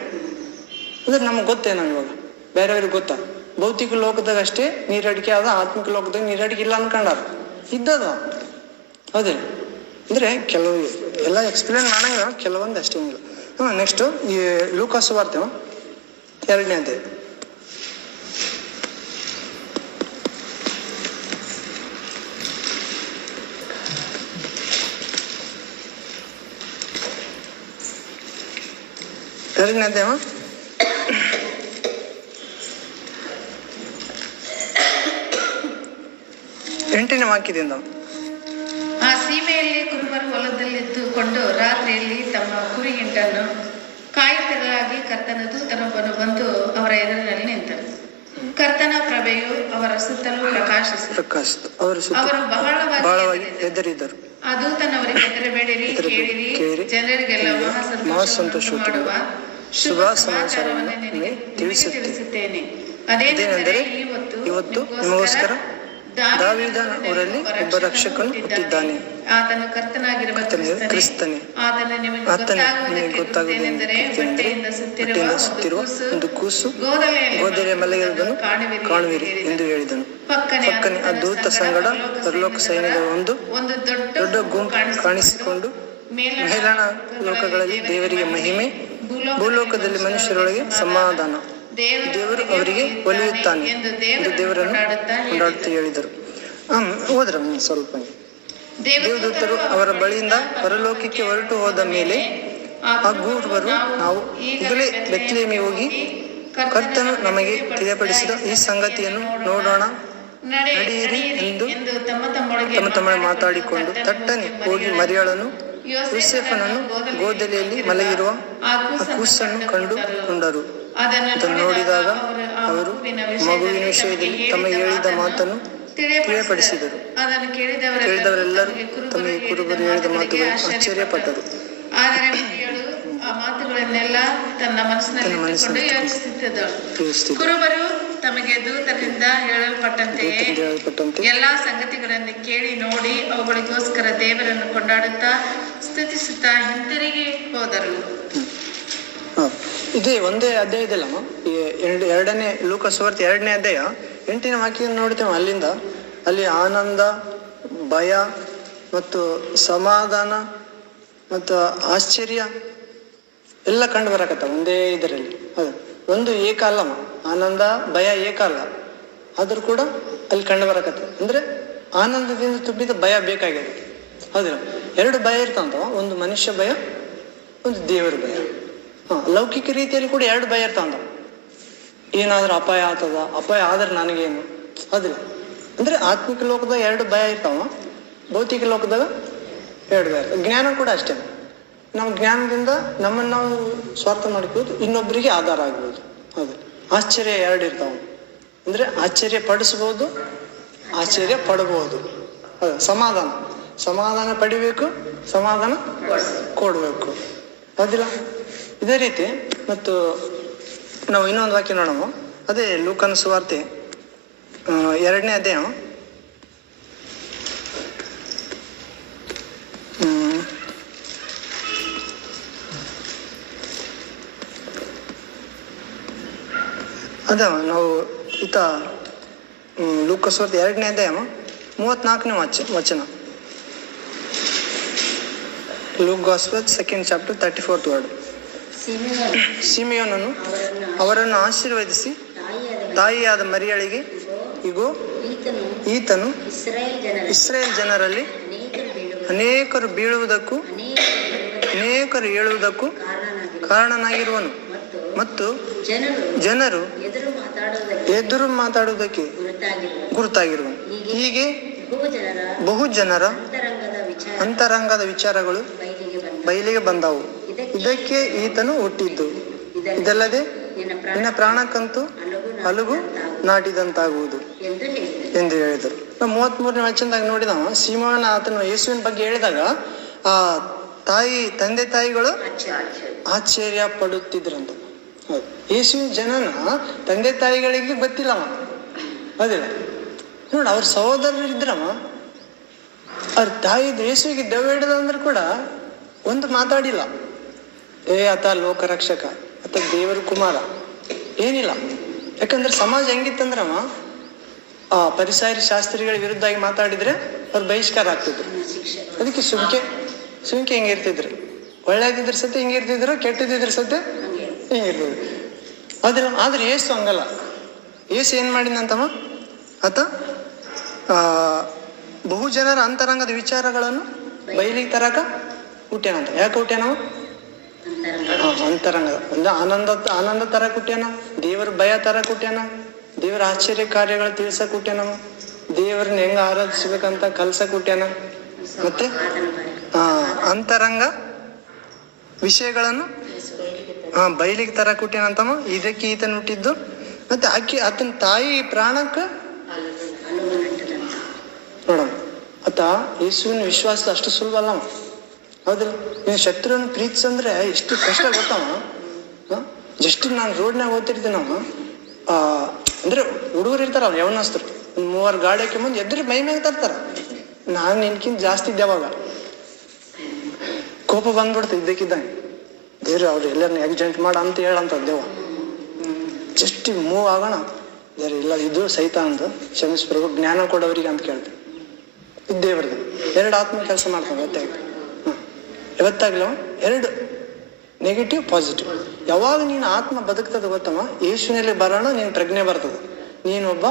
ಅಂದ್ರೆ ನಮ್ಗೆ ಗೊತ್ತೇನೋ ಇವಾಗ, ಬೇರೆಯವ್ರಿಗೆ ಗೊತ್ತಾ? ಭೌತಿಕ ಲೋಕದಾಗ ಅಷ್ಟೇ ನೀರಡಿಕೆ ಆದ, ಆತ್ಮಿಕ ಲೋಕದಾಗ ನೀರಡಿಕೆ ಇಲ್ಲ ಅನ್ಕೊಂಡಾರ, ಇದ್ದದ. ಹೌದೇ? ಅಂದ್ರೆ ಕೆಲವು ಎಲ್ಲ ಎಕ್ಸ್ಪ್ಲೇನ್ ಮಾಡಂಗಿಲ್ಲ, ಕೆಲವೊಂದು ಅಷ್ಟೇ ಇಲ್ಲ. ನೆಕ್ಸ್ಟ್ ಈ ಲೂಕಾಸ್ ಸುವಾರ್ತೆ 2ನೇ ಅಧ್ಯಾಯ. ಎಂಟನೇ ವಾಕ್ಯದಿಂದ. ಆ ಸೀಮೆಯಲ್ಲಿ ಕುರುಬರು ಹೊಲದಲ್ಲಿದ್ದುಕೊಂಡು ರಾತ್ರಿಯಲ್ಲಿ ತಮ್ಮ ಕುರಿ ಹಿಂಡನ್ನು ಕಾಯುತ್ತಿರಲಾಗಿ ಕರ್ತನ ದೂತನೊಬ್ಬನು ಬಂದು ಅವರ ಎದುರಿನಲ್ಲಿ ನಿಂತನು. ಕರ್ತನ ಪ್ರಭೆಯು ಅವರ ಸುತ್ತಲೂ ಪ್ರಕಾಶಿಸಿತು, ಅವರು ಬಹಳವಾಗಿ ಹೆದರಿದರು. ಆ ದೂತನವರಿಗೆ ಹೆದರಬೇಡಿರಿ, ಕೇಳಿರಿ, ಜನರಿಗೆಲ್ಲ ಮಹಾಸಂತೋಷ ಮಾಡುವ ಶುಭ ಸಮಾಚಾರವನ್ನು ನಿನಗೆ ತಿಳಿಸುತ್ತೇನೆ. ಅದೇನೆಂದರೆ ಇವತ್ತು ನಿಮಗೋಸ್ಕರ ದಾವೀದನ ಊರಲ್ಲಿ ಒಬ್ಬ ರಕ್ಷಕನು ಹುಟ್ಟಿದ್ದಾನೆ, ಆತನು ಕರ್ತನಾಗಿರುವ ಕ್ರಿಸ್ತನೇ. ಆತನು ನಿಮಗೆ ಗೊತ್ತಾಗುವುದೇನೆಂದರೆ ಬಟ್ಟೆಯಿಂದ ಸುತ್ತಿರುವ ಒಂದು ಕೂಸು ಗೋದಲಿಯ ಮಲಗಿರುವುದನ್ನು ಕಾಣುವಿರಿ ಎಂದು ಹೇಳಿದನು. ಪಕ್ಕನೆ ಆ ದೂತ ಸಂಗಡ ಪರಲೋಕ ಸೈನ್ಯದ ಒಂದು ದೊಡ್ಡ ಗುಂಪು ಕಾಣಿಸಿಕೊಂಡು, ಮೇಲಣ ಲೋಕಗಳಲ್ಲಿ ದೇವರಿಗೆ ಮಹಿಮೆ, ಭೂಲೋಕದಲ್ಲಿ ಮನುಷ್ಯರೊಳಗೆ ಸಮಾಧಾನ ದೇವರು ಅವರಿಗೆ ಒಲಿಯುತ್ತಾನೆ ಎಂದು ದೇವರನ್ನು ಕೊಂಡಾಡುತ್ತಾ ಹೇಳಿದರು. ಹೋದ್ರ ಸ್ವಲ್ಪ. ದೇವದೂತರು ಅವರ ಬಳಿಯಿಂದ ಪರಲೋಕಕ್ಕೆ ಹೊರಟು ಹೋದ ಮೇಲೆ ಆ ಗೂರ್ವರು, ನಾವು ಈಗಲೇ ಬೆತ್ಲೆಹೇಮಿಗೆ ಹೋಗಿ ಕರ್ತನು ನಮಗೆ ತಿಳಿಯಪಡಿಸಿದ ಈ ಸಂಗತಿಯನ್ನು ನೋಡೋಣ, ನಡೆಯಿರಿ ಎಂದು ತಮ್ಮ ತಮ್ಮೊಳಗೆ ಮಾತಾಡಿಕೊಂಡು ತಟ್ಟನೆ ಹೋಗಿ ಮರಿಯಳನ್ನು ಯೋಸೇಫನನ್ನು ಗೋದಲಿಯಲ್ಲಿ ಮಲಗಿರುವ ಆ ಕೂಸನ್ನು ಕಂಡುಕೊಂಡರು. ಅದನ್ನು ನೋಡಿದಾಗ ಅವರು ಮಗುವಿನ ವಿಷಯದಲ್ಲಿ ತಮಗೆ ಹೇಳಿದ ಮಾತನ್ನು ತಿಳಿಯಪಡಿಸಿದರು. ಕೇಳಿದವರೆಲ್ಲರೂ ತಮಗೆ ಕುರುಬರು ಹೇಳಿದ ಮಾತುಗಳು ಆಶ್ಚರ್ಯಪಟ್ಟರು. ಆದರೆ ಮರಿಯಳು ಆ ಮಾತುಗಳನ್ನೆಲ್ಲ ತನ್ನ ಮನಸ್ಸಿನಲ್ಲಿ ಯೋಚಿಸುತ್ತಿದ್ದಳು. ಕುರುಬರು ತಮಗೆ ದೂತರಿಂದ ಹೇಳಲ್ಪಟ್ಟಂತೆಯೇ ಎಲ್ಲಾ ಸಂಗತಿಗಳನ್ನು ಕೇಳಿ ನೋಡಿ ಅವುಗಳಿಗೋಸ್ಕರ ದೇವರನ್ನು ಕೊಂಡಾಡುತ್ತಾ ಸ್ತುತಿಸುತ್ತಾ ಹಿಂತಿರುಗಿ ಹೋದರು. ಇದೇ ಒಂದೇ ಅಧ್ಯಾಯ ಇದೆಲ್ಲಮ್ಮ, ಎರಡನೇ ಲೂಕ ಸುವಾರ್ತೆ 2ನೇ ಅಧ್ಯಾಯ 8ನೇ ವಾಕ್ಯ ನೋಡ್ತೇವೆ. ಅಲ್ಲಿ ಆನಂದ, ಭಯ ಮತ್ತು ಸಮಾಧಾನ ಮತ್ತು ಆಶ್ಚರ್ಯ ಎಲ್ಲ ಕಂಡು ಬರಕತ್ತಾವ ಒಂದೇ ಇದರಲ್ಲಿ. ಅದು ಒಂದು ಏಕ ಅಲ್ಲಮ್ಮ, ಆನಂದ ಭಯ ಏಕ ಅಲ್ಲ, ಆದ್ರೂ ಕೂಡ ಅಲ್ಲಿ ಕಂಡು ಬರಕತ್ತ. ಅಂದ್ರೆ ಆನಂದದಿಂದ ತುಂಬಿದ ಭಯ ಬೇಕಾಗಿದೆ. ಹೌದಿಲ್ಲ, 2 ಭಯ ಇರ್ತಾವಂತವ, ಒಂದು ಮನುಷ್ಯ ಭಯ, ಒಂದು ದೇವರ ಭಯ. ಲೌಕಿಕ ರೀತಿಯಲ್ಲಿ ಕೂಡ 2 ಭಯ ಇರ್ತಾವಂತವ. ಏನಾದ್ರೂ ಅಪಾಯ ಆಗ್ತದ, ಅಪಾಯ ಆದ್ರೆ ನನಗೇನು, ಅದಿಲ್ಲ. ಅಂದ್ರೆ ಆತ್ಮಿಕ ಲೋಕದಾಗ 2 ಭಯ ಇರ್ತಾವ, ಭೌತಿಕ ಲೋಕದಾಗ 2 ಭಯ ಇರ್ತಾವ. ಜ್ಞಾನ ಕೂಡ ಅಷ್ಟೇ, ನಮ್ಮ ಜ್ಞಾನದಿಂದ ನಮ್ಮನ್ನು ನಾವು ಸ್ವಾರ್ಥ ಮಾಡ್ಕೋದು, ಇನ್ನೊಬ್ಬರಿಗೆ ಆಧಾರ ಆಗ್ಬೋದು. ಹೌದು, ಆಶ್ಚರ್ಯ 2 ಇರ್ತಾವ. ಅಂದ್ರೆ ಆಶ್ಚರ್ಯ ಪಡಿಸ್ಬೋದು, ಆಶ್ಚರ್ಯ ಪಡಬಹುದು. ಹೌದು, ಸಮಾಧಾನ ಪಡಿಬೇಕು, ಸಮಾಧಾನ ಕೊಡ್ಬೇಕು. ಹೌದಿಲ್ಲ, ಇದೇ ರೀತಿ. ಮತ್ತು ನಾವು ಇನ್ನೊಂದು ವಾಕ್ಯ ನೋಡೋಣ, ಅದೇ ಲೂಕನ ಸುವಾರ್ತೆ 2ನೇ ಅಧ್ಯಾಯ 2ನೇ ಅಧ್ಯಾಯ 34ನೇ ವಚನ. Luke gospel 2nd chapter 34th word. ಸಿಮೆಯೋನನು ಅವರನ್ನು ಆಶೀರ್ವದಿಸಿ ತಾಯಿಯಾದ ಮರಿಯಳಿಗೆ, ಇಗೋ, ಈತನು ಇಸ್ರಾಯೇಲ್ ಜನರಲ್ಲಿ ಅನೇಕರು ಬೀಳುವುದಕ್ಕೂ ಅನೇಕರು ಏಳುವುದಕ್ಕೂ ಕಾರಣನಾಗಿರುವನು ಮತ್ತು ಜನರು ಎದುರು ಮಾತಾಡುವುದಕ್ಕೆ ಗುರುತಾಗಿರುವನು. ಹೀಗೆ ಬಹು ಜನರ ಅಂತರಂಗದ ವಿಚಾರಗಳು ಬಯಲಿಗೆ ಬಂದವು. ಇದಕ್ಕೆ ಈತನು ಹುಟ್ಟಿದ್ದು, ಇದಲ್ಲದೆ ನಿನ್ನ ಪ್ರಾಣಕ್ಕಂತೂ ಅಲುಗು ನಾಟಿದಂತಾಗುವುದು ಎಂದು ಹೇಳಿದರು. ನಾವು 33ನೇ ವಚನದಾಗ ನೋಡಿದವ, ಸೀಮೋನ ಆತನು ಯೇಸುವಿನ ಬಗ್ಗೆ ಹೇಳಿದಾಗ ಆ ತಂದೆ ತಾಯಿಗಳು ಆಶ್ಚರ್ಯ ಪಡುತ್ತಿದ್ರಂತ. ಹೌದು, ಯೇಸುವಿನ ಜನನ ತಂದೆ ತಾಯಿಗಳಿಗೆ ಗೊತ್ತಿಲ್ಲವ. ಹೌದಿಲ್ಲ, ನೋಡ, ಅವ್ರ ಸಹೋದರರು ಇದ್ರಮ್ಮ, ಅವ್ರ ತಾಯಿ ಯೇಸುವಿಗೆ ದೆವ್ವ ಹಿಡಿದಂದ್ರೆ ಕೂಡ ಒಂದು ಮಾತಾಡಿಲ್ಲ. ಆತ ಲೋಕರಕ್ಷಕ, ಆತ ದೇವರ ಕುಮಾರ, ಏನಿಲ್ಲ. ಯಾಕಂದ್ರೆ ಸಮಾಜ ಹೆಂಗಿತ್ತಂದ್ರಮ್ಮ, ಆ ಪರಿಸರ ಶಾಸ್ತ್ರಿಗಳ ವಿರುದ್ಧ ಮಾತಾಡಿದ್ರೆ ಅವ್ರು ಬಹಿಷ್ಕಾರ ಆಗ್ತಿದ್ರು. ಅದಕ್ಕೆ ಸುಮ್ಕೆ ಹಿಂಗಿರ್ತಿದ್ರು. ಒಳ್ಳೇದಿದ್ರ ಸತೆ ಹಿಂಗಿರ್ತಿದ್ರು, ಕೆಟ್ಟದಿದ್ರ ಸತೆ ಹಿಂಗಿರ್ತಿದ್ರು. ಅದ್ರ ಆದ್ರೆ ಏಸು ಹಂಗಲ್ಲ. ಏಸು ಏನ್ ಮಾಡಿದಂತಮ್ಮ, ಆತ ಬಹು ಜನರ ಅಂತರಂಗದ ವಿಚಾರಗಳನ್ನು ಬಯಲಿಗೆ ತರಕ ಹುಟ್ಟ್ಯಾನಂತ. ಯಾಕೆ ಹುಟ್ಟ್ಯಾನವ? ಅಂತರಂಗದ ಒಂದು ಆನಂದ ತರ ಹುಟ್ಟ್ಯಾನ, ದೇವರ ಭಯ ತರ ಹುಟ್ಟ್ಯಾನ, ದೇವರ ಆಶ್ಚರ್ಯ ಕಾರ್ಯಗಳು ತಿಳ್ಸಕ್ ಹುಟ್ಟ್ಯಾನವ, ದೇವರನ್ನ ಹೆಂಗ ಆರಾಧಿಸ್ಬೇಕಂತ ಕಲ್ಸಕ್ ಹುಟ್ಟ್ಯಾನ, ಮತ್ತೆ ಅಂತರಂಗ ವಿಷಯಗಳನ್ನು ಬಯಲಿಗೆ ತರ ಹುಟ್ಟ್ಯಾನಂತಮ್ಮ. ಇದಕ್ಕೆ ಈತನ ಹುಟ್ಟಿದ್ದು. ಮತ್ತೆ ಆತನ ತಾಯಿ ಪ್ರಾಣಕ್ಕ ನೋಡ, ಆತ ಯೇಸುವಿನ ವಿಶ್ವಾಸ ಅಷ್ಟು ಸುಲಭ ಅಲ್ಲವ. ಹೌದಿಲ್ಲ, ನೀನು ಶತ್ರುವನ್ನು ಪ್ರೀತಿಸಂದ್ರೆ ಎಷ್ಟು ಕಷ್ಟ ಗೊತ್ತವ. ಜಸ್ಟ್ ನಾನು ರೋಡ್ನಾಗ ಓದ್ತಿರ್ತೀನವ, ಅಂದ್ರೆ ಹುಡುಗರು ಇರ್ತಾರಲ್ಲ, ಯವನಸ್ತರು, 3 ಗಾಡಿಯಕ್ಕೆ ಮುಂದೆ ಎದುರು ಮೈ ಮ್ಯಾಗ ತರ್ತಾರ. ನಾನು ನಿನ್ಕಿಂತ ಜಾಸ್ತಿ ಇದ್ದೆ ಅವಾಗ. ಕೋಪ ಬಂದ್ಬಿಡ್ತು ಇದ್ದಕ್ಕಿದ್ದಂಗೆ. ದೇವ್ರು ಅವ್ರು ಎಲ್ಲರನ್ನ ಆಕ್ಸಿಡೆಂಟ್ ಮಾಡ ಅಂತ ಹೇಳಂತ ದೇವ. ಜಸ್ಟ್ ಮೂವ್ ಆಗೋಣ, ಇಲ್ಲ ಇದು ಸಹಿತ ಅಂತ ಕ್ಷಮಿಸ್ಬರ್ಬೇಕು, ಜ್ಞಾನ ಕೊಡೋರಿಗೆ ಅಂತ ಕೇಳ್ತೆ. ಇದ್ದೇವ್ರದ್ದು 2 ಆತ್ಮ ಕೆಲಸ ಮಾಡ್ತಾನೆ. ಗೊತ್ತಾಯ್ತು, ಯಾವತ್ತಾಗ್ಲವ 2 ನೆಗೆಟಿವ್ ಪಾಸಿಟಿವ್. ಯಾವಾಗ ನೀನು ಆತ್ಮ ಬದುಕ್ತದೆ ಗೊತ್ತಮ್ಮ, ಯೇಸುವಿನಲ್ಲಿ ಬರೋಣ ನೀನು ಪ್ರಜ್ಞೆ ಬರ್ತದೆ. ನೀನೊಬ್ಬ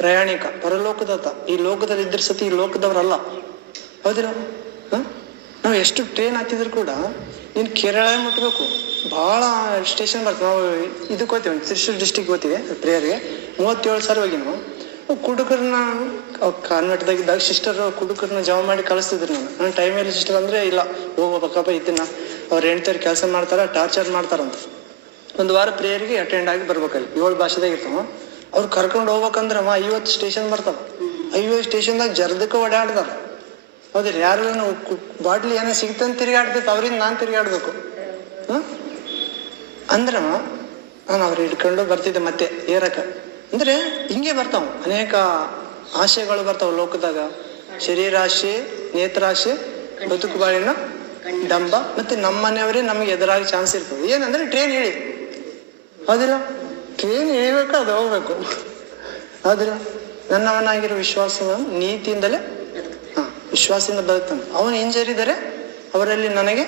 ಪ್ರಯಾಣಿಕ, ಪರಲೋಕದತ್ತ. ಈ ಲೋಕದಲ್ಲಿ ಇದ್ರ ಸತಿ ಈ ಲೋಕದವ್ರಲ್ಲ, ಹೌದಿಲ್ಲ? ನಾವು ಎಷ್ಟು ಟ್ರೈನ್ ಹತ್ತಿದ್ರು ಕೂಡ ನೀನು ಕೇರಳ ಮುಟ್ಬೇಕು, ಭಾಳ ಸ್ಟೇಷನ್ ಬರ್ತದೆ. ನಾವು ಇದಕ್ಕೆ ಹೋಗ್ತೀವಿ, ತ್ರಿಶೂರ್ ಡಿಸ್ಟಿಕ್ ಹೋಗ್ತೀವಿ ಪ್ರೇಯರ್ಗೆ. 37 ಸಾರಿ ಹೋಗಿ ನಾವು ಕುಡುಕರನ್ನ ಕಾನ್ವೆಂಟ್ದಾಗಿದ್ದಾಗ ಸಿಸ್ಟರ್ ಕುಡುಕರನ್ನ ಜಮಾ ಮಾಡಿ ಕಳಿಸ್ತಿದ್ರು. ನನ್ನ ಟೈಮಲ್ಲಿ ಸಿಸ್ಟರ್ ಅಂದರೆ ಇಲ್ಲ ಹೋಗ್ಬೇಕಪ್ಪ, ಇದನ್ನ ಅವ್ರು ಹೆಣ್ತಾರೆ ಕೆಲಸ ಮಾಡ್ತಾರೆ, ಟಾರ್ಚರ್ ಮಾಡ್ತಾರಂತ. ಒಂದು ವಾರ ಪ್ರೇಯರ್ಗೆ ಅಟೆಂಡ್ ಆಗಿ ಬರ್ಬೇಕಲ್ಲಿ. 7 ಭಾಷೆದಾಗ ಇರ್ತಾವ. ಅವ್ರು ಕರ್ಕೊಂಡು ಹೋಗ್ಬೇಕಂದ್ರೆ 50 ಸ್ಟೇಷನ್ ಬರ್ತಾವ. 50 ಸ್ಟೇಷನ್ದಾಗ ಜರ್ದಕ್ಕೆ ಓಡಾಡ್ದಾರ, ಹೌದಿಲ್ಲ? ಯಾರು ಬಾಟ್ಲಿ ಏನೋ ಸಿಗ್ತಂತ ತಿರುಗಾಡ್ತೈತೆ, ಅವ್ರಿಂದ ನಾನು ತಿರುಗಾಡ್ಬೇಕು. ಅಂದ್ರೆ ನಾನು ಅವ್ರು ಹಿಡ್ಕೊಂಡು ಬರ್ತಿದ್ದೆ ಮತ್ತೆ ಏರಕ. ಅಂದ್ರೆ ಹಿಂಗೆ ಬರ್ತಾವ ಅನೇಕ ಆಶೆಗಳು ಬರ್ತಾವ ಲೋಕದಾಗ. ಶರೀರಾಶೆ, ನೇತ್ರಾಶೆ, ಬದುಕು ಬಾಳಿನ ಡಂಬ, ಮತ್ತೆ ನಮ್ಮ ಮನೆಯವರೇ ನಮಗೆ ಎದುರಾಗಿ ಚಾನ್ಸ್ ಇರ್ತದೆ. ಏನಂದ್ರೆ ಟ್ರೈನ್ ಇಳಿ, ಹೌದಿಲ್ಲ? ಟ್ರೈನ್ ಇಳಿಬೇಕು, ಅದು ಹೋಗ್ಬೇಕು, ಹೌದಿಲ್ಲ? ನನ್ನವನಾಗಿರೋ ವಿಶ್ವಾಸದ ನೀತಿಯಿಂದಲೇ ವಿಶ್ವಾಸದಿಂದ ಬದುಕ್ತಾನೆ. ಅವನು ಹಿಂಜರಿದರೆ ಅವರಲ್ಲಿ ನನಗೆ